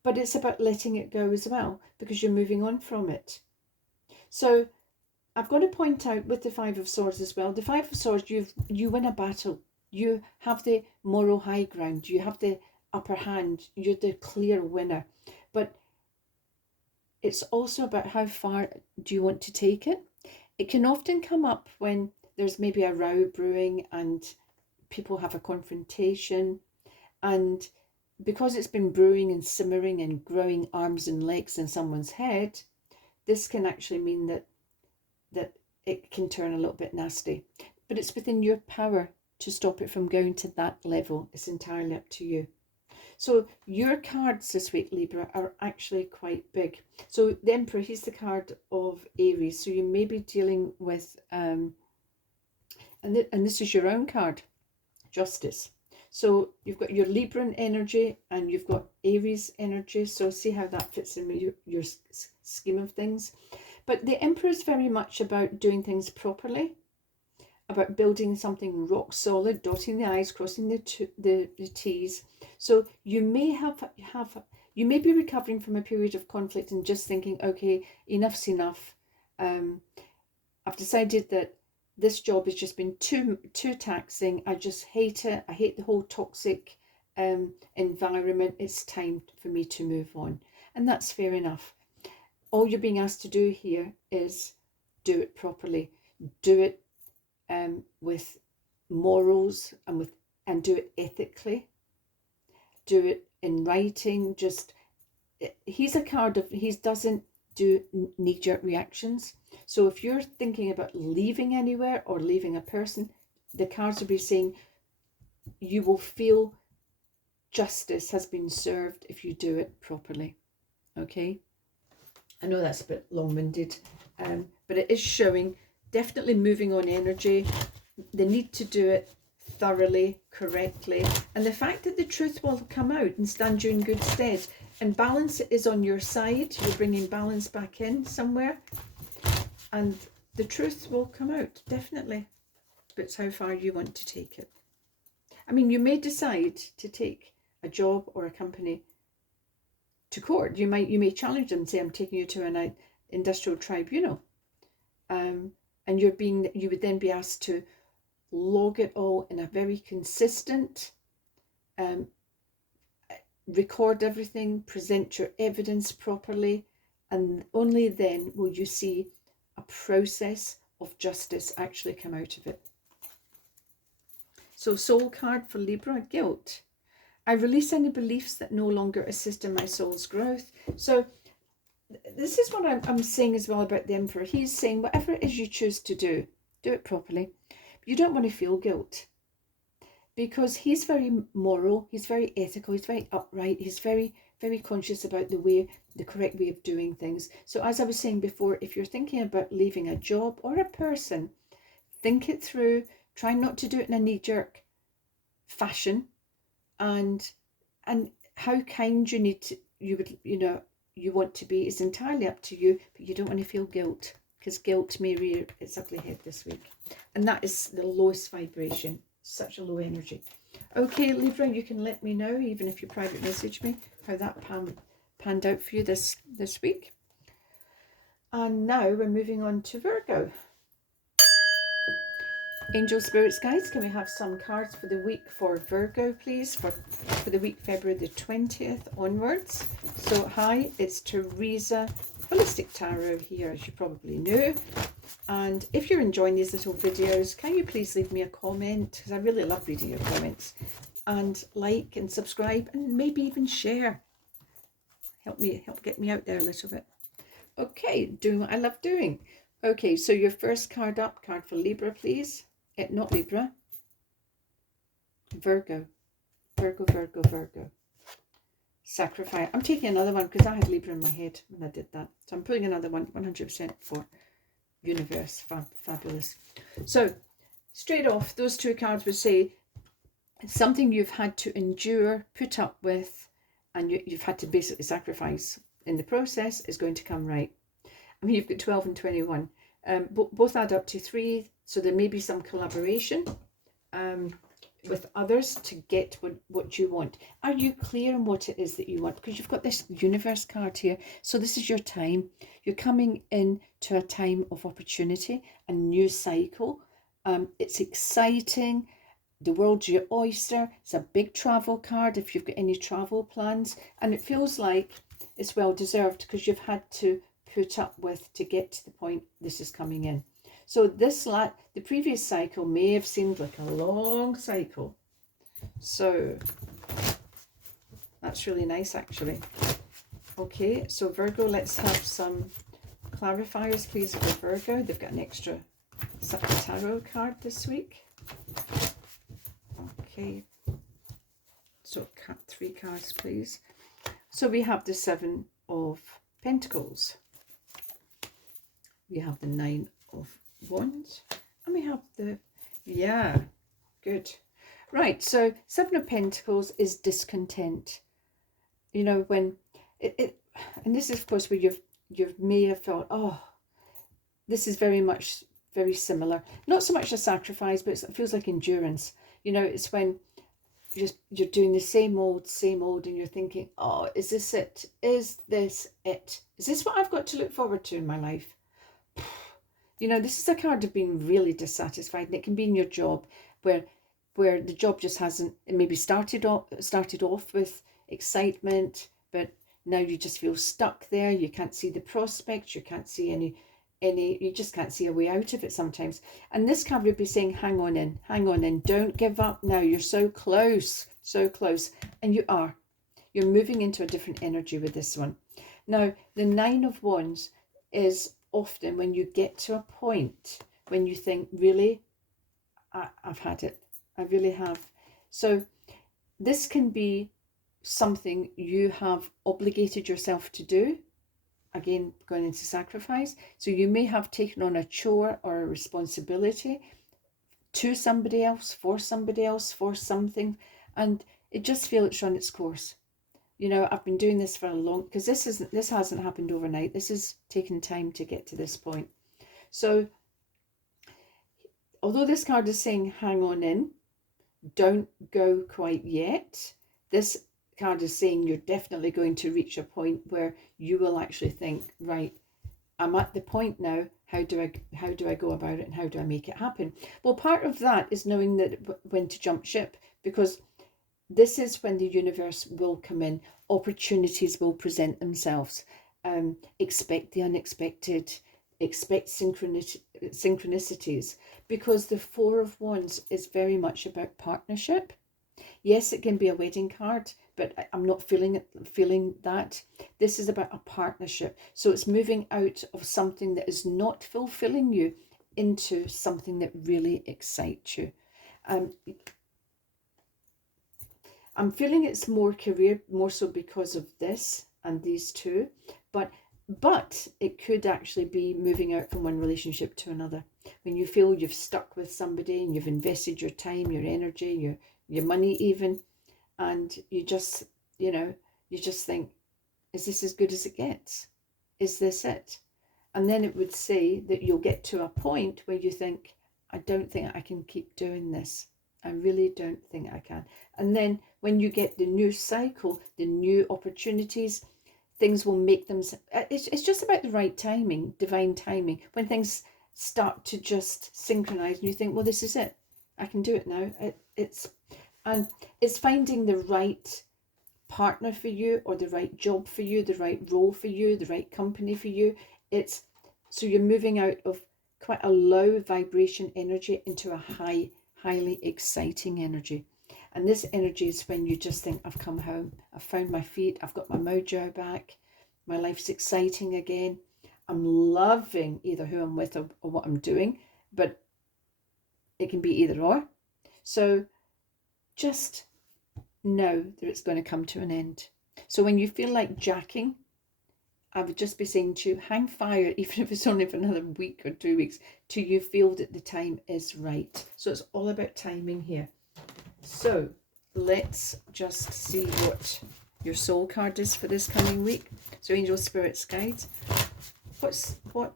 but it's about letting it go as well, because you're moving on from it. So I've got to point out with the Five of Swords as well, the Five of Swords, you win a battle, you have the moral high ground, you have the upper hand, you're the clear winner, but it's also about how far do you want to take it. It can often come up when there's maybe a row brewing and people have a confrontation, and because it's been brewing and simmering and growing arms and legs in someone's head, this can actually mean that it can turn a little bit nasty. But it's within your power to stop it from going to that level. It's entirely up to you. So your cards this week, Libra, are actually quite big. So the Emperor, he's the card of Aries. So you may be dealing with, and this is your own card, Justice. So you've got your Libran energy and you've got Aries energy. So see how that fits in with your scheme of things. But the Emperor is very much about doing things properly, about building something rock solid, dotting the I's, crossing the T's. So you may you may be recovering from a period of conflict and just thinking, okay, enough's enough. I've decided that this job has just been too taxing. I just hate it. I hate the whole toxic environment. It's time for me to move on. And that's fair enough. All you're being asked to do here is do it properly. Do it with morals and do it ethically. Do it in writing. He's a card of, he doesn't do knee-jerk reactions. So if you're thinking about leaving anywhere or leaving a person, the cards will be saying you will feel justice has been served if you do it properly. Okay, I know that's a bit long-winded, but it is showing definitely moving on energy, the need to do it thoroughly, correctly, and the fact that the truth will come out and stand you in good stead, and balance is on your side. You're bringing balance back in somewhere, and the truth will come out, definitely. But it's how far you want to take it. I mean, you may decide to take a job or a company to court. You may challenge them and say, I'm taking you to an industrial tribunal. And you would then be asked to log it all in a very consistent, record everything, present your evidence properly, and only then will you see a process of justice actually come out of it. So soul card for Libra, guilt. I release any beliefs that no longer assist in my soul's growth. So this is what I'm saying as well about the Emperor. He's saying whatever it is you choose to do it properly. You don't want to feel guilt, because he's very moral, he's very ethical, he's very upright, he's very, very conscious about the correct way of doing things. So as I was saying before, if you're thinking about leaving a job or a person, think it through, try not to do it in a knee-jerk fashion, and how kind you want to be is entirely up to you, but you don't want to feel guilt, because guilt may rear its ugly head this week, and that is the lowest vibration, such a low energy. Okay, Libra, you can let me know, even if you private message me, how that panned out for you this week. And now we're moving on to Virgo. Angel spirits, guys, can we have some cards for the week for Virgo, please, for the week February the 20th onwards. So hi, it's Theresa Holistic Tarot here, as you probably know. And if you're enjoying these little videos, can you please leave me a comment, because I really love reading your comments, and like and subscribe and maybe even share. Help get me out there a little bit. Okay, doing what I love doing. Okay, so your first card up, card for Libra, please. Not Libra. Virgo. Virgo, Virgo, Virgo. Sacrifice. I'm taking another one because I had Libra in my head when I did that. So I'm putting another one, 100% for universe. Fabulous. So straight off, those two cards would say something you've had to endure, put up with, and you've had to basically sacrifice in the process is going to come right. I mean, you've got 12 and 21. Both add up to 3, so there may be some collaboration with others to get what you want. Are you clear on what it is that you want? Because you've got this universe card here. So this is your time. You're coming into a time of opportunity, a new cycle. It's exciting. The world's your oyster. It's a big travel card if you've got any travel plans. And it feels like it's well deserved because you've had to put up with to get to the point this is coming in. So the previous cycle may have seemed like a long cycle. So that's really nice, actually. Okay, so Virgo, let's have some clarifiers, please, for Virgo. They've got an extra tarot card this week. Okay, so 3 cards, please. So we have the 7 of Pentacles. We have the 9 of Wands. And we have the, yeah, good. Right, so 7 of Pentacles is discontent. You know, when and this is, of course, where you may have felt, oh, this is very similar. Not so much a sacrifice, but it feels like endurance. You know, it's when you're doing the same old, and you're thinking, oh, is this it? Is this it? Is this what I've got to look forward to in my life? You know, this is a card of being really dissatisfied, and it can be in your job where the job just hasn't, it maybe started off with excitement, but now you just feel stuck there. You can't see the prospects. You can't see any, you just can't see a way out of it sometimes. And this card would be saying, hang on in, don't give up now. You're so close. And you're moving into a different energy with this one. Now, the 9 of Wands is often when you get to a point when you think, really, I've had it. I really have. So this can be something you have obligated yourself to do. Again, going into sacrifice. So you may have taken on a chore or a responsibility to somebody else, for something, and it just feels it's run its course. You know, I've been doing this for a long, because this hasn't happened overnight. This has taken time to get to this point. So although this card is saying hang on in, don't go quite yet, this card is saying you're definitely going to reach a point where you will actually think, right, I'm at the point now. How do I go about it, and how do I make it happen? Well, part of that is knowing that when to jump ship, because this is when the universe will come in. Opportunities will present themselves. Expect the unexpected. Expect synchronicities, because the 4 of Wands is very much about partnership. Yes, it can be a wedding card, but I'm not feeling that. This is about a partnership. So it's moving out of something that is not fulfilling you into something that really excites you. I'm feeling it's more career, more so because of this and these two, but it could actually be moving out from one relationship to another. When you feel you've stuck with somebody and you've invested your time, your energy, your money even, and you just think, is this as good as it gets? Is this it? And then it would say that you'll get to a point where you think, I don't think I can keep doing this. I really don't think I can. And then when you get the new cycle, the new opportunities, things will make them, it's just about the right timing, divine timing, when things start to just synchronize and you think, well, this is it. I can do it now. It's finding the right partner for you, or the right job for you, the right role for you, the right company for you. So you're moving out of quite a low vibration energy into a highly exciting energy. And this energy is when you just think, I've come home, I've found my feet, I've got my mojo back, my life's exciting again. I'm loving either who I'm with or what I'm doing, but it can be either or. So just know that it's going to come to an end. So when you feel like jacking, I would just be saying to you, hang fire, even if it's only for another week or 2 weeks, till you feel that the time is right. So it's all about timing here. So let's just see what your soul card is for this coming week. So angel, spirits, guides. What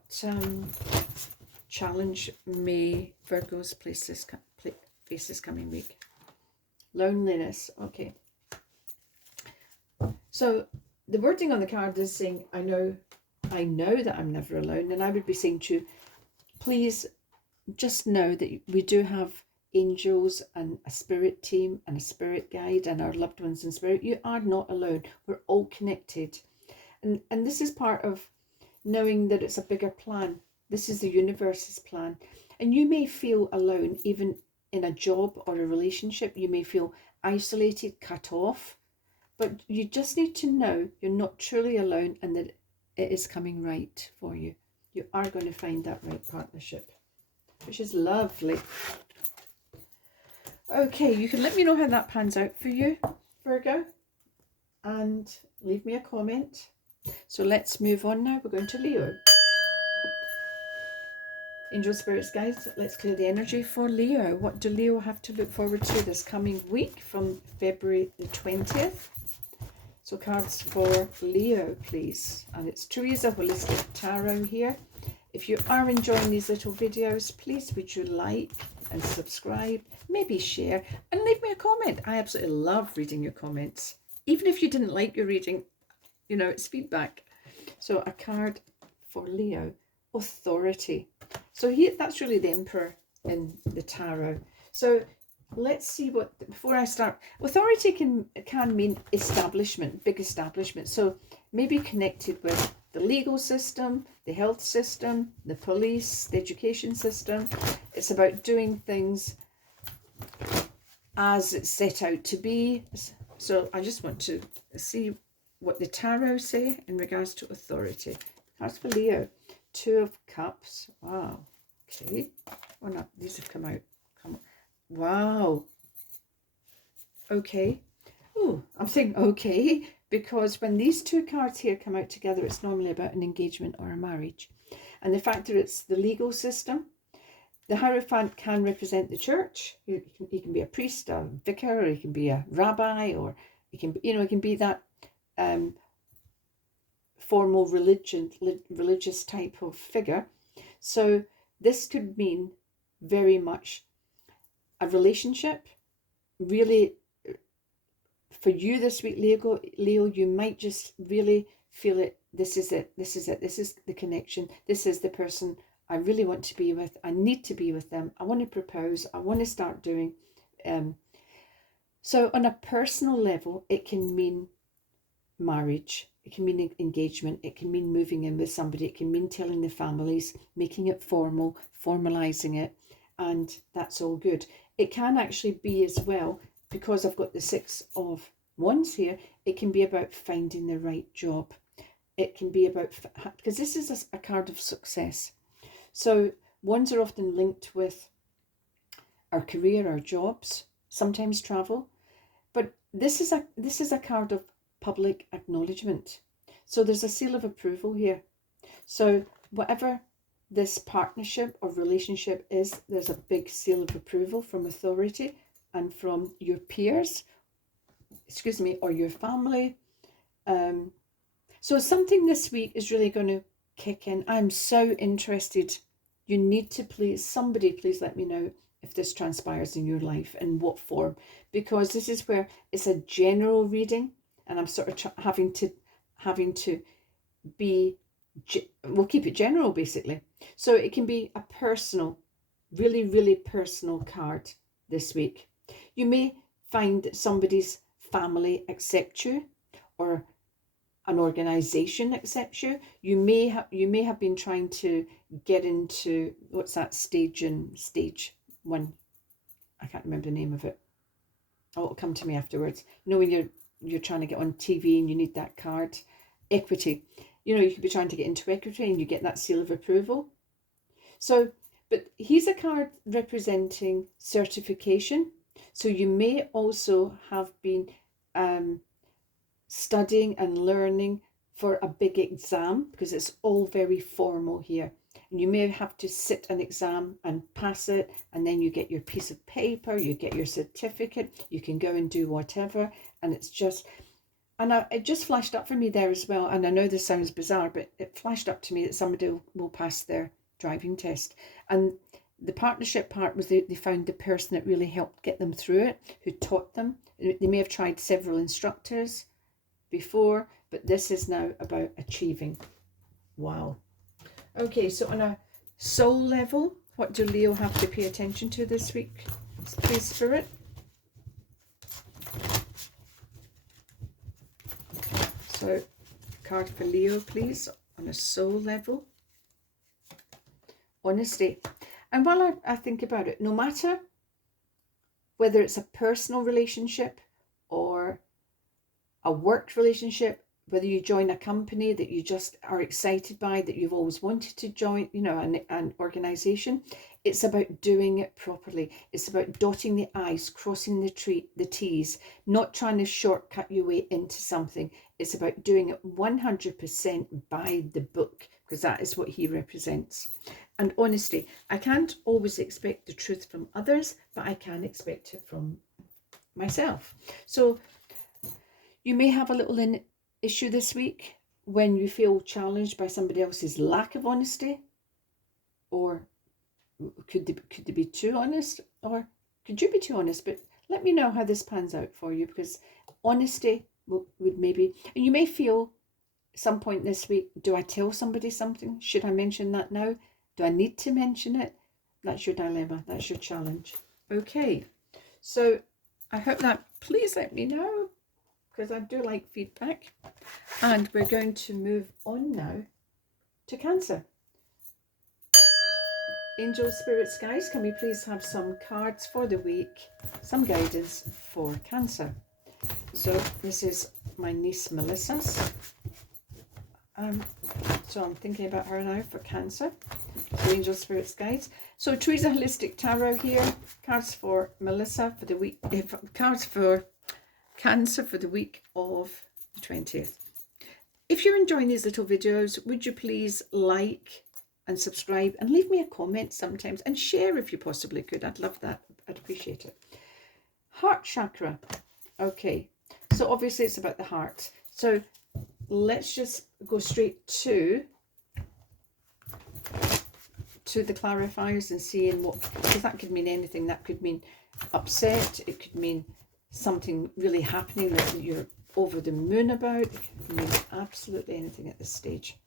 challenge may Virgos face this coming week? Loneliness. Okay. So the wording on the card is saying, I know that I'm never alone. And I would be saying to you, please just know that we do have angels and a spirit team and a spirit guide and our loved ones in spirit. You are not alone. We're all connected. And this is part of knowing that it's a bigger plan. This is the universe's plan. And you may feel alone, even in a job or a relationship. You may feel isolated, cut off. But you just need to know you're not truly alone and that it is coming right for you. You are going to find that right partnership, which is lovely. Okay, you can let me know how that pans out for you, Virgo, and leave me a comment. So let's move on now. We're going to Leo. Angel, spirits, guides, let's clear the energy for Leo. What do Leo have to look forward to this coming week from February the 20th? So cards for Leo, please. And it's Theresa Holistic Tarot here. If you are enjoying these little videos, please would you like and subscribe, maybe share, and leave me a comment. I absolutely love reading your comments. Even if you didn't like your reading, you know, it's feedback. So a card for Leo, authority. So here, that's really the Emperor in the tarot. So let's see what, before I start, authority can mean establishment, big establishment. So maybe connected with the legal system, the health system, the police, the education system. It's about doing things as it's set out to be. So I just want to see what the tarot say in regards to authority. Cards for Leo. 2 of Cups. Wow. Okay. Oh no, these have come out. Wow. Okay. Oh, I'm saying okay, because when these 2 cards here come out together, it's normally about an engagement or a marriage. And the fact that it's the legal system, the Hierophant can represent the church. He can be a priest, a vicar, or he can be a rabbi, or he can, you know, it can be that formal religious type of figure. So this could mean very much a relationship. Really, for you this week, Leo, you might just really feel it. This is it. This is it. This is the connection. This is the person I really want to be with. I need to be with them. I want to propose. I want to start doing. So on a personal level, it can mean marriage. It can mean engagement. It can mean moving in with somebody. It can mean telling the families, making it formal, formalizing it. And that's all good. It can actually be as well, because I've got the 6 of Wands here, it can be about finding the right job. It can be about, because this is a card of success. So Wands are often linked with our career, our jobs, sometimes travel. But this is a card of public acknowledgement. So there's a seal of approval here. So whatever this partnership or relationship is, there's a big seal of approval from authority and from your peers, or your family. So something this week is really going to kick in. I'm so interested. You need to somebody please let me know if this transpires in your life, in what form, because this is where it's a general reading, and I'm sort of having to be, we'll keep it general basically. So it can be a personal, really, really personal card this week. You may find that somebody's family accept you, or an organization accepts you. You may have been trying to get into, what's that stage in stage one? I can't remember the name of it. Oh, it'll come to me afterwards. You know, when you're trying to get on TV and you need that card, equity. You know, you could be trying to get into equity and you get that seal of approval. So, but he's a card representing certification. So you may also have been studying and learning for a big exam, because it's all very formal here. And you may have to sit an exam and pass it, and then you get your piece of paper, you get your certificate, you can go and do whatever. And it's just, and it just flashed up for me there as well. And I know this sounds bizarre, but it flashed up to me that somebody will pass their driving test. And the partnership part was they found the person that really helped get them through it, who taught them. They may have tried several instructors before, but this is now about achieving. Wow. Okay, so on a soul level, what do Leo have to pay attention to this week, please, Spirit? So, card for Leo, please, on a soul level. Honesty. And while I think about it, no matter whether it's a personal relationship or a work relationship, whether you join a company that you just are excited by, that you've always wanted to join, you know, an organization, it's about doing it properly. It's about dotting the I's, crossing the T's, not trying to shortcut your way into something. It's about doing it 100% by the book, because that is what he represents. And honesty. I can't always expect the truth from others, but I can expect it from myself. So you may have a little issue this week when you feel challenged by somebody else's lack of honesty, or could they be too honest, or could you be too honest? But let me know how this pans out for you, because honesty would maybe, and you may feel some point this week, do I tell somebody something? Should I mention that now? Do I need to mention it? That's your dilemma. That's your challenge. Okay, so I hope that, please let me know, because I do like feedback. And we're going to move on now to Cancer. Angels, spirits, guys, can we please have some cards for the week, some guidance for Cancer? So this is my niece Melissa's. So I'm thinking about her now for Cancer. So Angels, spirits, guides. So Theresa Holistic Tarot here. Cards for Melissa for the week. Cards for Cancer for the week of the 20th. If you're enjoying these little videos, would you please like and subscribe and leave me a comment sometimes, and share if you possibly could. I'd love that. I'd appreciate it. Heart chakra. Okay, so obviously it's about the heart. So let's just go straight to the clarifiers and seeing what, because that could mean anything. That could mean upset. It could mean something really happening that you're over the moon about. It could mean absolutely anything at this stage.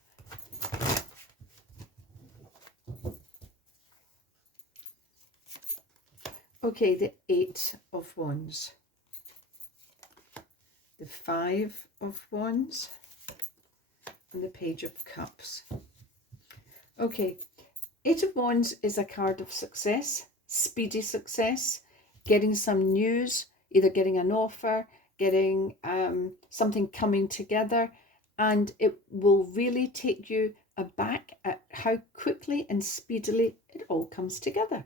Okay, the 8 of Wands, the 5 of Wands, and the Page of Cups. Okay, 8 of Wands is a card of success, speedy success, getting some news, either getting an offer, getting something coming together, and it will really take you aback at how quickly and speedily it all comes together.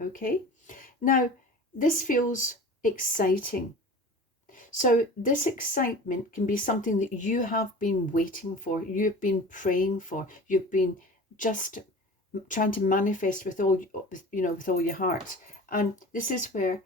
Okay, now this feels exciting. So this excitement can be something that you have been waiting for, you've been praying for, you've been just trying to manifest with all, you know, with all your heart. And this is where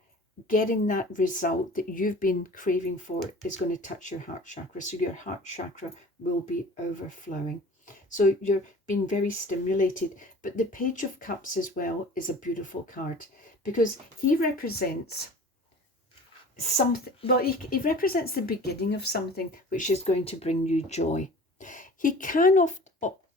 getting that result that you've been craving for is going to touch your heart chakra. So your heart chakra will be overflowing. So you're being very stimulated. But the Page of Cups as well is a beautiful card, because he represents something, well, he represents the beginning of something which is going to bring you joy. He can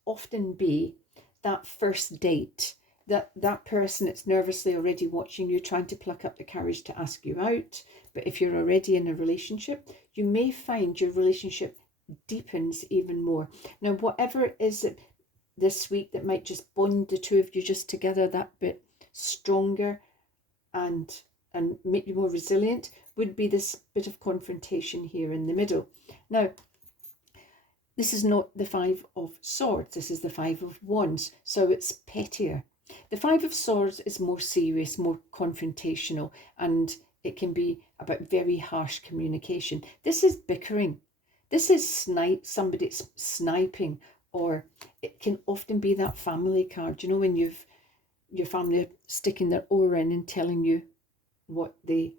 often be that first date, that person that's nervously already watching you, trying to pluck up the courage to ask you out. But if you're already in a relationship, you may find your relationship deepens even more. Now, whatever it is that this week that might just bond the two of you just together that bit stronger and make you more resilient would be this bit of confrontation here in the middle. Now, this is not the Five of Swords, this is the Five of Wands, so it's pettier. The Five of Swords is more serious, more confrontational, and it can be about very harsh communication. This is bickering. This is somebody sniping, or it can often be that family card. You know, when your family sticking their oar in and telling you what they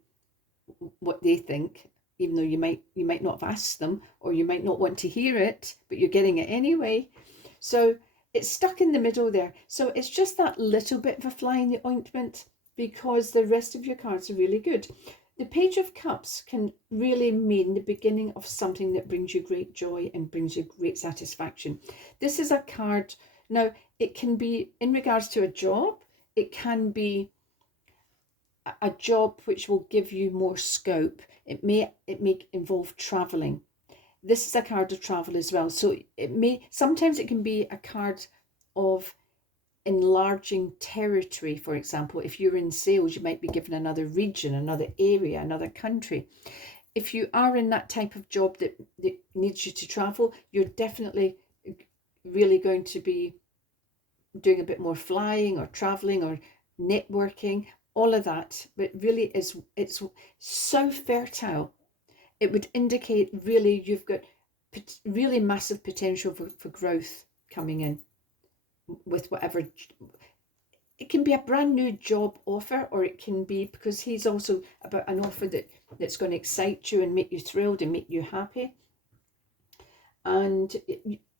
think, even though you might not have asked them, or you might not want to hear it, but you're getting it anyway. So it's stuck in the middle there. So it's just that little bit of a fly in the ointment, because the rest of your cards are really good. The Page of Cups can really mean the beginning of something that brings you great joy and brings you great satisfaction. This is a card, now it can be in regards to a job, it can be a job which will give you more scope. It may involve traveling. This is a card of travel as well. So sometimes it can be a card of enlarging territory. For example, if you're in sales, you might be given another region, another area, another country. If you are in that type of job that needs you to travel, you're definitely really going to be doing a bit more flying or traveling or networking, all of that. But really it's so fertile. It would indicate really you've got really massive potential for growth coming in with whatever. It can be a brand new job offer, or it can be, because he's also about an offer that's going to excite you and make you thrilled and make you happy. And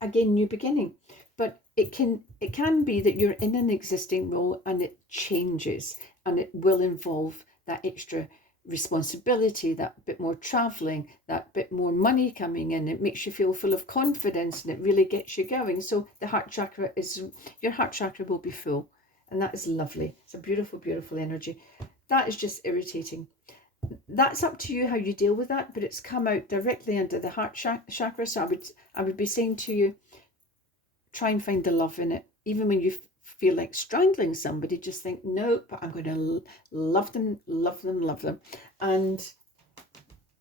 again, new beginning. But it can be that you're in an existing role and it changes, and it will involve that extra responsibility, that bit more traveling, that bit more money coming in. It makes you feel full of confidence and it really gets you going. So the heart chakra your heart chakra will be full, and that is lovely. It's a beautiful, beautiful energy. That is just irritating. That's up to you how you deal with that, but it's come out directly under the heart chakra. So I would be saying to you, try and find the love in it. Even when you feel like strangling somebody, just think, no, but I'm going to love them, love them, love them. And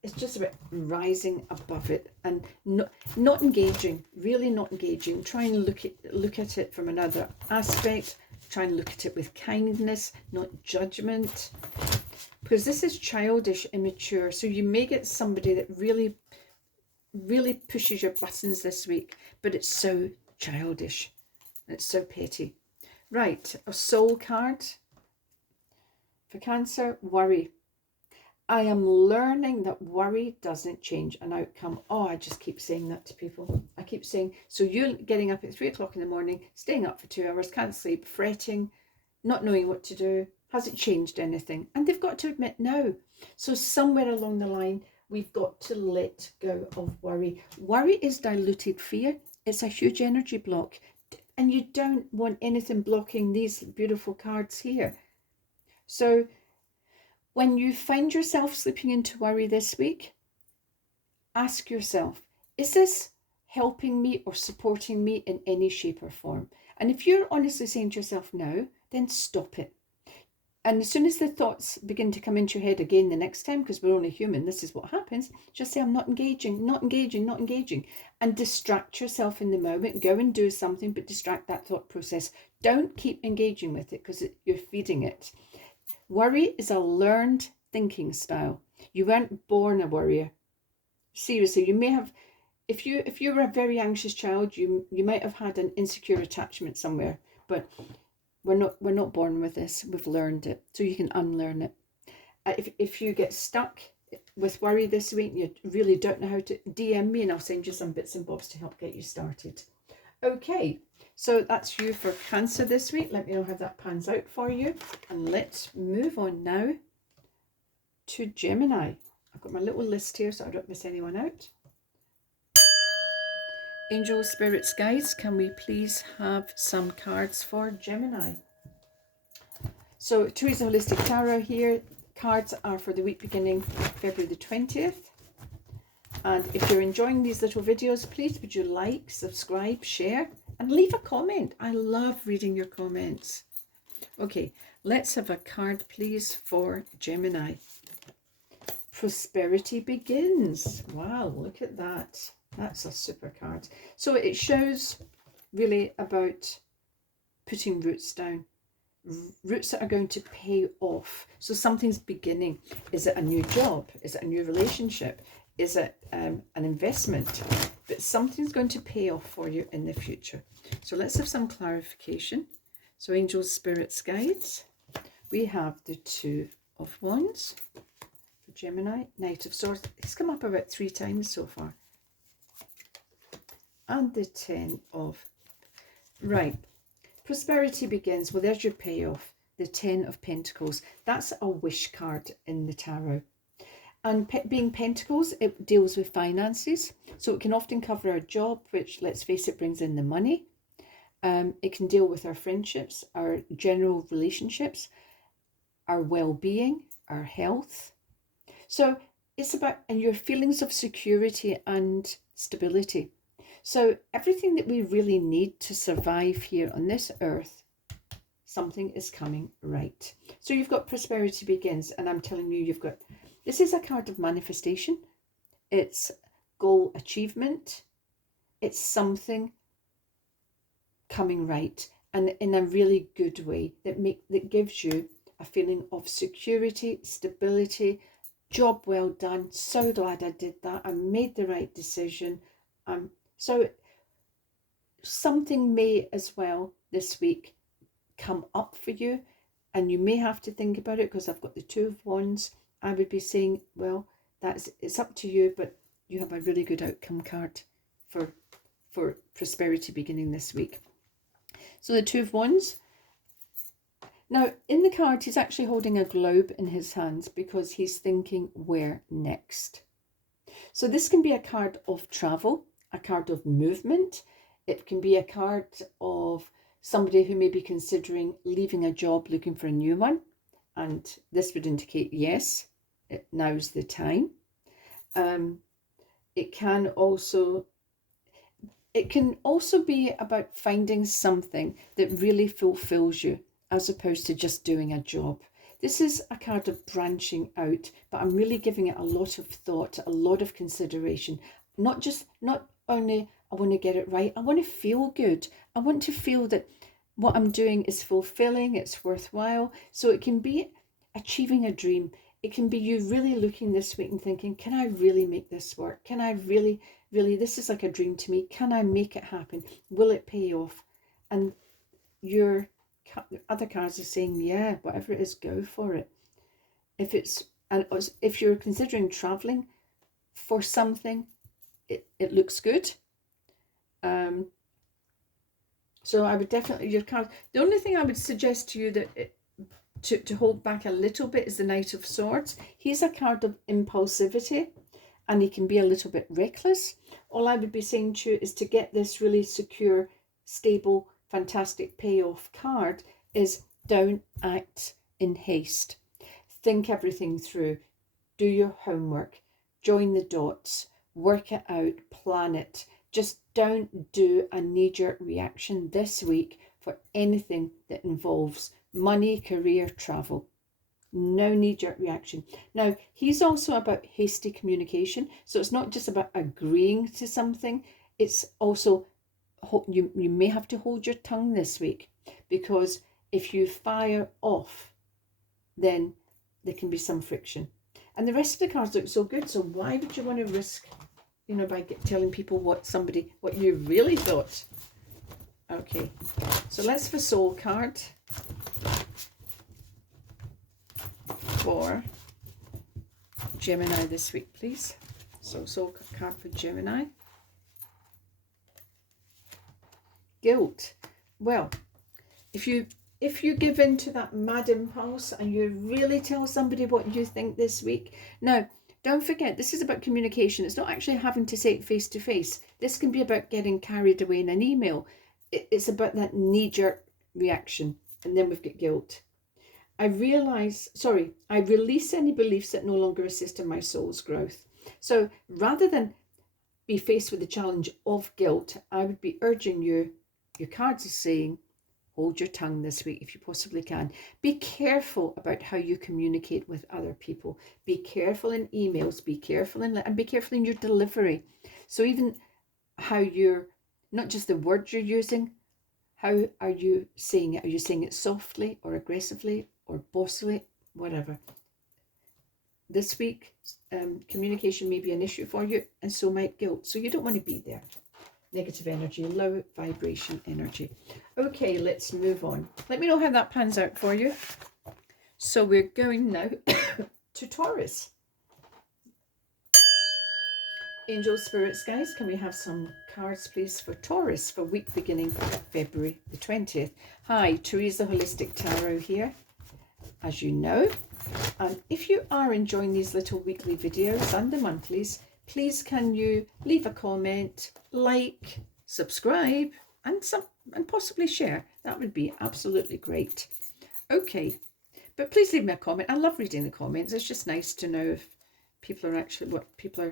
it's just about rising above it and not engaging, really not engaging. Try and look at it from another aspect. Try and look at it with kindness, not judgment. Because this is childish, immature. So you may get somebody that really, really pushes your buttons this week, but it's so childish. It's so petty. Right, a soul card for Cancer. Worry. I am learning that worry doesn't change an outcome. Oh, I just keep saying that to people. I keep saying, so you're getting up at 3 o'clock in the morning, staying up for 2 hours, can't sleep, fretting, not knowing what to do. Has it changed anything? And they've got to admit no. So somewhere along the line, we've got to let go of worry. Worry is diluted fear. It's a huge energy block. And you don't want anything blocking these beautiful cards here. So when you find yourself slipping into worry this week, ask yourself, is this helping me or supporting me in any shape or form? And if you're honestly saying to yourself no, then stop it. And as soon as the thoughts begin to come into your head again the next time, because we're only human, this is what happens, just say, I'm not engaging, not engaging, not engaging. And distract yourself in the moment. Go and do something, but distract that thought process. Don't keep engaging with it, because you're feeding it. Worry is a learned thinking style. You weren't born a worrier. Seriously, you may have, if you were a very anxious child, you might have had an insecure attachment somewhere, but we're not born with this. We've learned it, so you can unlearn it. If you get stuck with worry this week, you really don't know how to, DM me and I'll send you some bits and bobs to help get you started. Okay, so that's you for Cancer this week. Let me know how that pans out for you. And let's move on now to Gemini. I've got my little list here so I don't miss anyone out. Angels, spirits, guides, can we please have some cards for Gemini? So Theresa Holistic Tarot here. Cards are for the week beginning February the 20th. And if you're enjoying these little videos, please would you like, subscribe, share, and leave a comment. I love reading your comments. Okay, let's have a card, please, for Gemini. Prosperity begins. Wow, look at that. That's a super card. So it shows really about putting roots down. Roots that are going to pay off. So something's beginning. Is it a new job? Is it a new relationship? Is it an investment? But something's going to pay off for you in the future. So let's have some clarification. So angels, spirits, guides. We have the Two of Wands for Gemini. Knight of Swords. It's come up about 3 times so far. And the Ten of... Right. Prosperity begins. Well, there's your payoff. The Ten of Pentacles. That's a wish card in the tarot. And being Pentacles, it deals with finances. So it can often cover our job, which, let's face it, brings in the money. It can deal with our friendships, our general relationships, our well-being, our health. So it's about, and your feelings of security and stability. So everything that we really need to survive here on this earth, something is coming right. So you've got prosperity begins, and I'm telling you, you've got, this is a card of manifestation. It's goal achievement. It's something coming right, and in a really good way that gives you a feeling of security, stability, job well done. So glad I did that. I made the right decision. So something may as well this week come up for you, and you may have to think about it, because I've got the Two of Wands. I would be saying, well, it's up to you, but you have a really good outcome card for prosperity beginning this week. So the Two of Wands. Now, in the card, he's actually holding a globe in his hands because he's thinking, where next? So this can be a card of travel, a card of movement. It can be a card of somebody who may be considering leaving a job, looking for a new one. And this would indicate, yes, now's the time. It can also be about finding something that really fulfills you, as opposed to just doing a job. This is a card of branching out, but I'm really giving it a lot of thought, a lot of consideration. Not only I want to get it right, I want to feel good. I want to feel that what I'm doing is fulfilling, it's worthwhile. So it can be achieving a dream. It can be you really looking this week and thinking, can I really make this work? Can I really, this is like a dream to me. Can I make it happen? Will it pay off? And your other cards are saying, yeah, whatever it is, go for it. If you're considering traveling for something, it looks good. So I would definitely, your card, the only thing I would suggest to you that to hold back a little bit is the Knight of Swords. He's a card of impulsivity, and he can be a little bit reckless. All I would be saying to you is to get this really secure, stable, fantastic payoff card is don't act in haste. Think everything through. Do your homework. Join the dots. Work it out. Plan it. Just don't do a knee-jerk reaction this week for anything that involves money, career, travel. No knee-jerk reaction. Now, he's also about hasty communication. So it's not just about agreeing to something. It's also, you may have to hold your tongue this week, because if you fire off, then there can be some friction. And the rest of the cards look so good. So why would you want to risk, by telling people what you really thought? Okay, so let's have a soul card for Gemini this week, please. So soul card for Gemini. Guilt. Well, if you give in to that mad impulse and you really tell somebody what you think this week. Now, don't forget, this is about communication. It's not actually having to say it face to face. This can be about getting carried away in an email. It's about that knee-jerk reaction. And then we've got guilt. I release any beliefs that no longer assist in my soul's growth. So rather than be faced with the challenge of guilt, I would be urging you, your cards are saying, hold your tongue this week if you possibly can. Be careful about how you communicate with other people. Be careful in emails, be careful and be careful in your delivery. So even how you're, not just the words you're using, how are you saying it? Are you saying it softly or aggressively or bossily, whatever? This week, communication may be an issue for you, and so might guilt. So you don't want to be there. Negative energy, low vibration energy. Okay, let's move on. Let me know how that pans out for you. So we're going now to Taurus. Angel spirits, guys, can we have some cards, please, for Taurus for week beginning February the 20th? Hi, Theresa Holistic Tarot here, as you know. And if you are enjoying these little weekly videos and the monthlies, please can you leave a comment, like, subscribe, and possibly share. That would be absolutely great. Okay, but please leave me a comment. I love reading the comments. It's just nice to know if people are actually, what people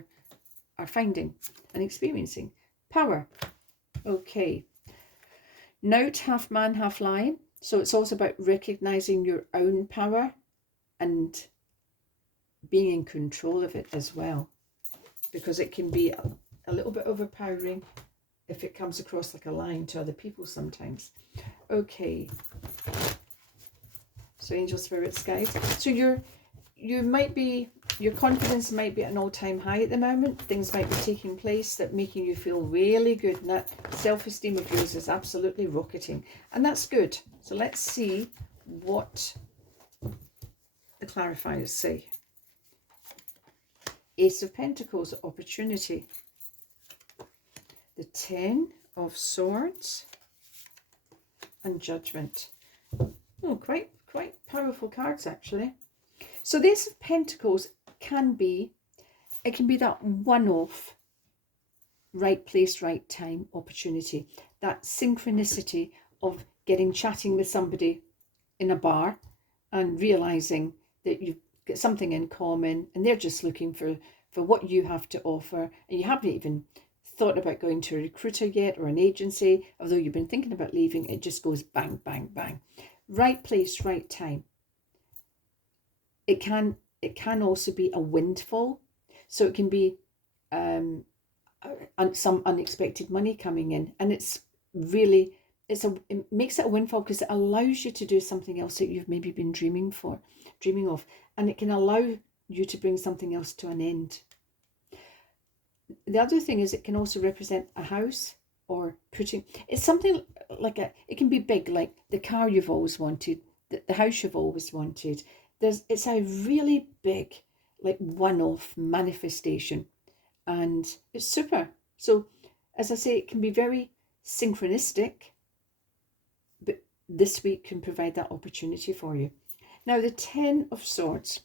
are finding and experiencing. Power. Okay. Note, half man, half lion. So it's also about recognizing your own power and being in control of it as well, because it can be a little bit overpowering if it comes across like a lion to other people sometimes. Okay. So angel spirits, guys. So you might be, your confidence might be at an all-time high at the moment. Things might be taking place that making you feel really good, and that self-esteem of yours is absolutely rocketing, and that's good. So let's see what the clarifiers say. Ace of Pentacles, opportunity. The Ten of Swords and Judgment. Oh, quite powerful cards actually. So the Ace of Pentacles can be that one-off, right place, right time opportunity. That synchronicity of chatting with somebody in a bar and realizing that you've got something in common and they're just looking for what you have to offer, and you haven't even thought about going to a recruiter yet or an agency, although you've been thinking about leaving. It just goes bang, bang, bang. Right place, right time. It can also be a windfall. So it can be some unexpected money coming in, and it makes it a windfall because it allows you to do something else that you've maybe been dreaming of, and it can allow you to bring something else to an end. The other thing is it can also represent a house, or it's something like it can be big, like the car you've always wanted, the house you've always wanted. It's a really big, like, one-off manifestation, and it's super. So as I say, it can be very synchronistic, but this week can provide that opportunity for you. Now, the Ten of Swords,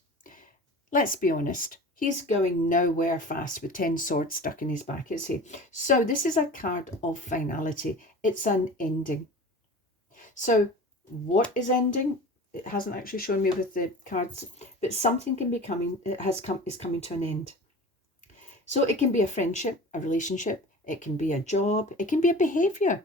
let's be honest, he's going nowhere fast with 10 swords stuck in his back, is he? So this is a card of finality. It's an ending. So what is ending? It hasn't actually shown me with the cards, but something can be coming, is coming to an end. So it can be a friendship, a relationship, it can be a job, it can be a behavior.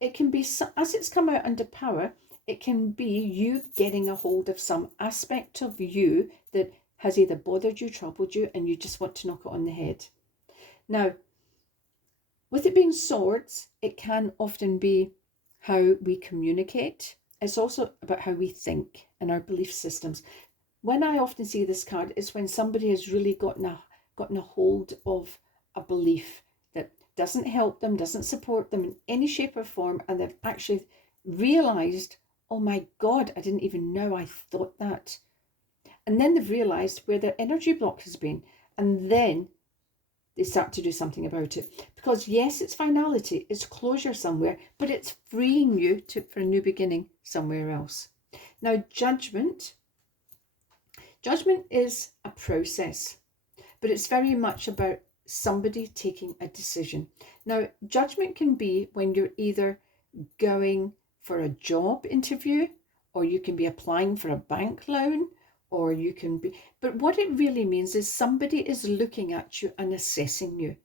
It can be, as it's come out under power, it can be you getting a hold of some aspect of you that has either bothered you, troubled you, and you just want to knock it on the head. Now, with it being swords, it can often be how we communicate. It's also about how we think and our belief systems. When I often see this card, it's when somebody has really gotten a hold of a belief that doesn't help them, doesn't support them in any shape or form, and they've actually realized, oh my God, I didn't even know I thought that. And then they've realized where their energy block has been, and then they start to do something about it. Because yes, it's finality, it's closure somewhere, but it's freeing you for a new beginning somewhere else. Now, judgment is a process, but it's very much about somebody taking a decision. Now, judgment can be when you're either going for a job interview, or you can be applying for a bank loan, or you can be, but what it really means is somebody is looking at you and assessing you,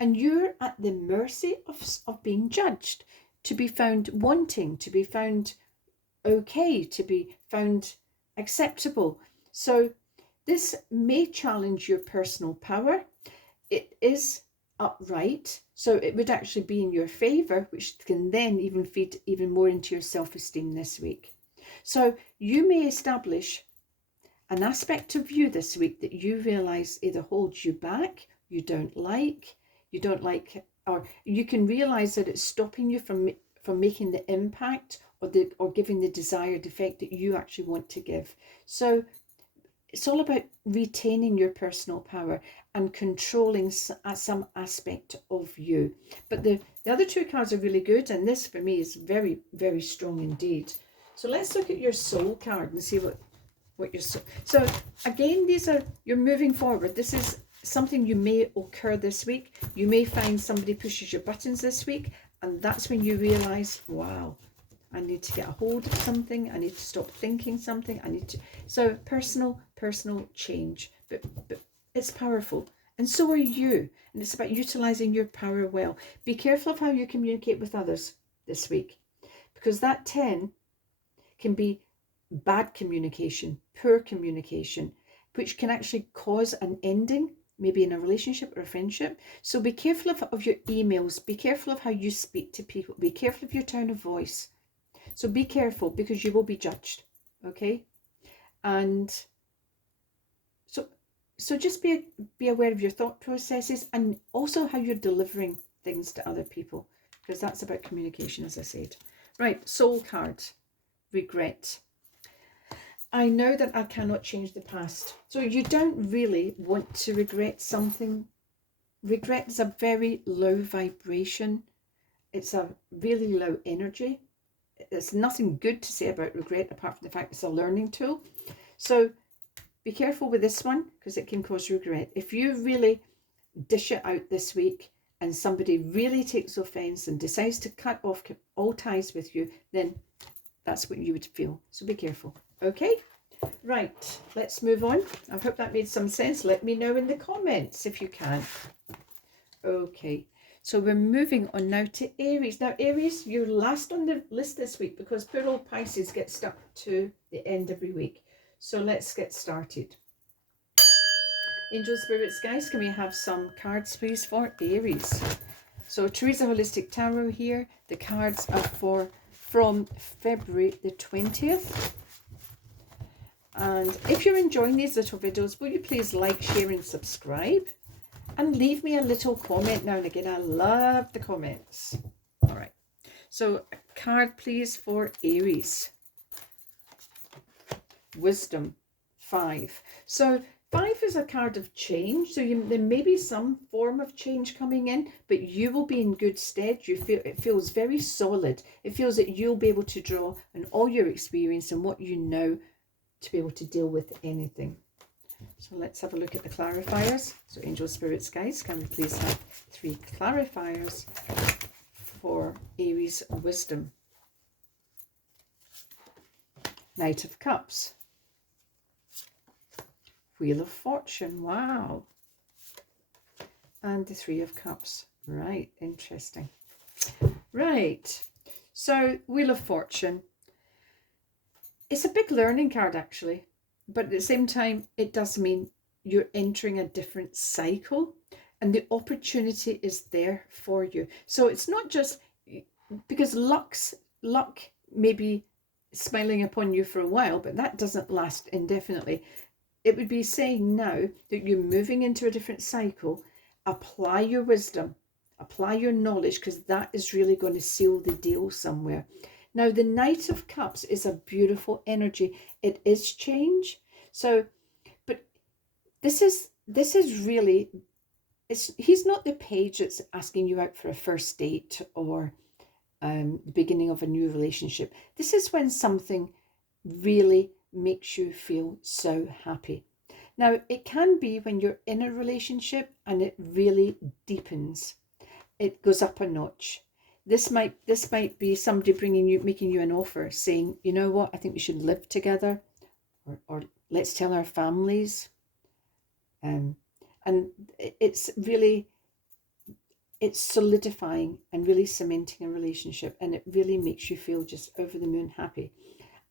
and you're at the mercy of being judged, to be found wanting, to be found okay, to be found acceptable. So this may challenge your personal power. It is upright, so it would actually be in your favor, which can then even feed even more into your self-esteem this week. So you may establish an aspect of you this week that you realize either holds you back, you don't like, or you can realize that it's stopping you from making the impact or giving the desired effect that you actually want to give. So it's all about retaining your personal power and controlling some aspect of you. But the other two cards are really good, and this for me is very, very strong indeed. So let's look at your soul card and see what your soul. So again, these are, you're moving forward. This is something you may occur this week. You may find somebody pushes your buttons this week, and that's when you realize, wow, I need to get a hold of something. I need to stop thinking something. I need to, so personal change, but it's powerful, and so are you. And it's about utilizing your power well. Be careful of how you communicate with others this week, because that 10 can be bad communication, poor communication, which can actually cause an ending, maybe in a relationship or a friendship. So be careful of your emails. Be careful of how you speak to people. Be careful of your tone of voice. So be careful, because you will be judged, okay? And so just be aware of your thought processes, and also how you're delivering things to other people, because that's about communication, as I said. Right, soul card, regret. I know that I cannot change the past. So you don't really want to regret something. Regret is a very low vibration. It's a really low energy. There's nothing good to say about regret apart from the fact it's a learning tool. So be careful with this one, because it can cause regret. If you really dish it out this week and somebody really takes offense and decides to cut off all ties with you, then that's what you would feel. So be careful. Okay, right, let's move on. I hope that made some sense. Let me know in the comments if you can. Okay, so we're moving on now to Aries. Now, Aries, you're last on the list this week, because poor old Pisces get stuck to the end every week. So let's get started. Angel spirits, guys, can we have some cards, please, for Aries? So Theresa Holistic Tarot here. The cards are from February the 20th. And if you're enjoying these little videos, will you please like, share and subscribe? And leave me a little comment now and again. I love the comments. All right. So a card, please, for Aries. Wisdom, 5. So 5 is a card of change. So there may be some form of change coming in, but you will be in good stead. It feels very solid. It feels that you'll be able to draw on all your experience and what you know to be able to deal with anything. So let's have a look at the clarifiers. So angel spirits, guys, can we please have 3 clarifiers for Aries wisdom? Knight of Cups. Wheel of Fortune, wow. And the 3 of Cups. Right, interesting. Right, so Wheel of Fortune. It's a big learning card, actually. But at the same time, it does mean you're entering a different cycle, and the opportunity is there for you. So it's not just because luck may be smiling upon you for a while, but that doesn't last indefinitely. It would be saying now that you're moving into a different cycle. Apply your wisdom, apply your knowledge, because that is really going to seal the deal somewhere. Now, the Knight of Cups is a beautiful energy. It is change. So, but this is really, he's not the page that's asking you out for a first date or the beginning of a new relationship. This is when something really makes you feel so happy. Now, it can be when you're in a relationship and it really deepens. It goes up a notch. This might be somebody making you an offer, saying, you know what, I think we should live together, or let's tell our families. And it's really, it's solidifying and really cementing a relationship, and it really makes you feel just over the moon happy.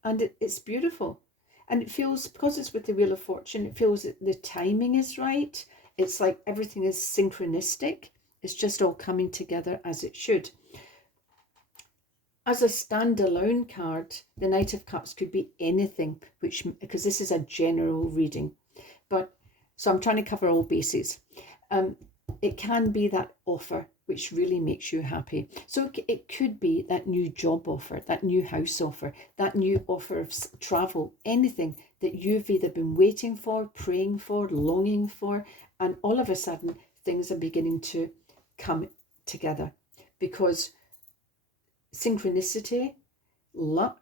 And it's beautiful. And it feels, because it's with the Wheel of Fortune, it feels that the timing is right. It's like everything is synchronistic. It's just all coming together as it should. As a standalone card, the Knight of Cups could be anything, because this is a general reading. But so I'm trying to cover all bases. It can be that offer which really makes you happy. So it could be that new job offer, that new house offer, that new offer of travel, anything that you've either been waiting for, praying for, longing for, and all of a sudden things are beginning to come together, because synchronicity, luck,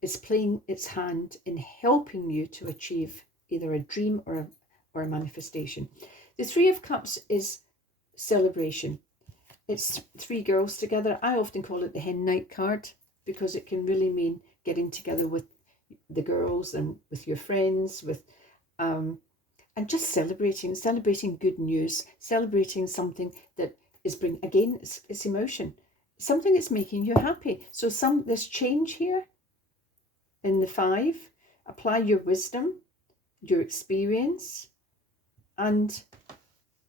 is playing its hand in helping you to achieve either a dream or a manifestation. The Three of Cups is celebration. It's three girls together. I often call it the hen night card, because it can really mean getting together with the girls and with your friends, with and just celebrating good news, celebrating something that is it's emotion, something that's making you happy. So there's change here in the 5. Apply your wisdom, your experience, and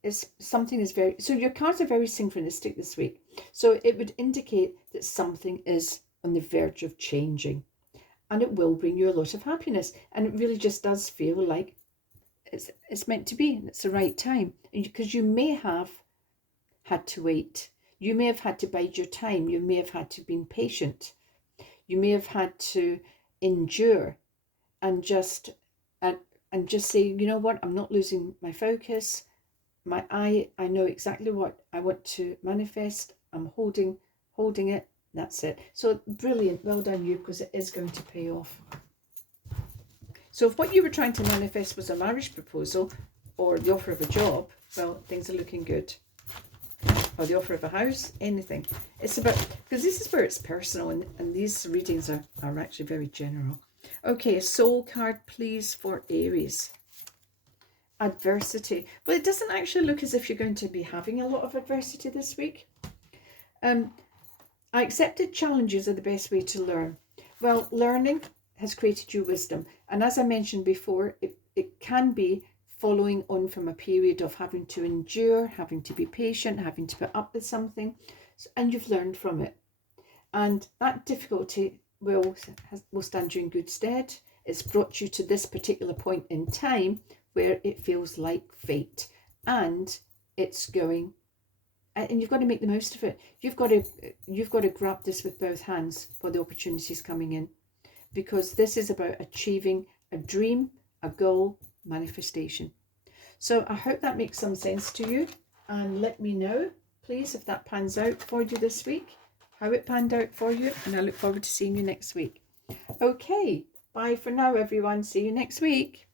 so your cards are very synchronistic this week. So it would indicate that something is on the verge of changing, and it will bring you a lot of happiness. And it really just does feel like it's meant to be, and it's the right time. Because you may have had to wait, you may have had to bide your time, you may have had to be patient, you may have had to endure and just say, you know what, I'm not losing my focus. I know exactly what I want to manifest. I'm holding it. That's it. So brilliant. Well done you, because it is going to pay off. So if what you were trying to manifest was a marriage proposal or the offer of a job, well, things are looking good. Or the offer of a house, anything. It's about, because this is where it's personal, and these readings are actually very general. Okay, a soul card, please, for Aries. Adversity. Well, it doesn't actually look as if you're going to be having a lot of adversity this week. I accepted challenges are the best way to learn. Well, learning has created you wisdom. And as I mentioned before, it can be following on from a period of having to endure, having to be patient, having to put up with something, and you've learned from it. And that difficulty will stand you in good stead. It's brought you to this particular point in time where it feels like fate, and it's going, and you've got to make the most of it. You've got to grab this with both hands for the opportunities coming in, because this is about achieving a dream, a goal, manifestation. So I hope that makes some sense to you, and let me know, please, if that pans out for you this week, how it panned out for you, and I look forward to seeing you next week. Okay, bye for now, everyone. See you next week.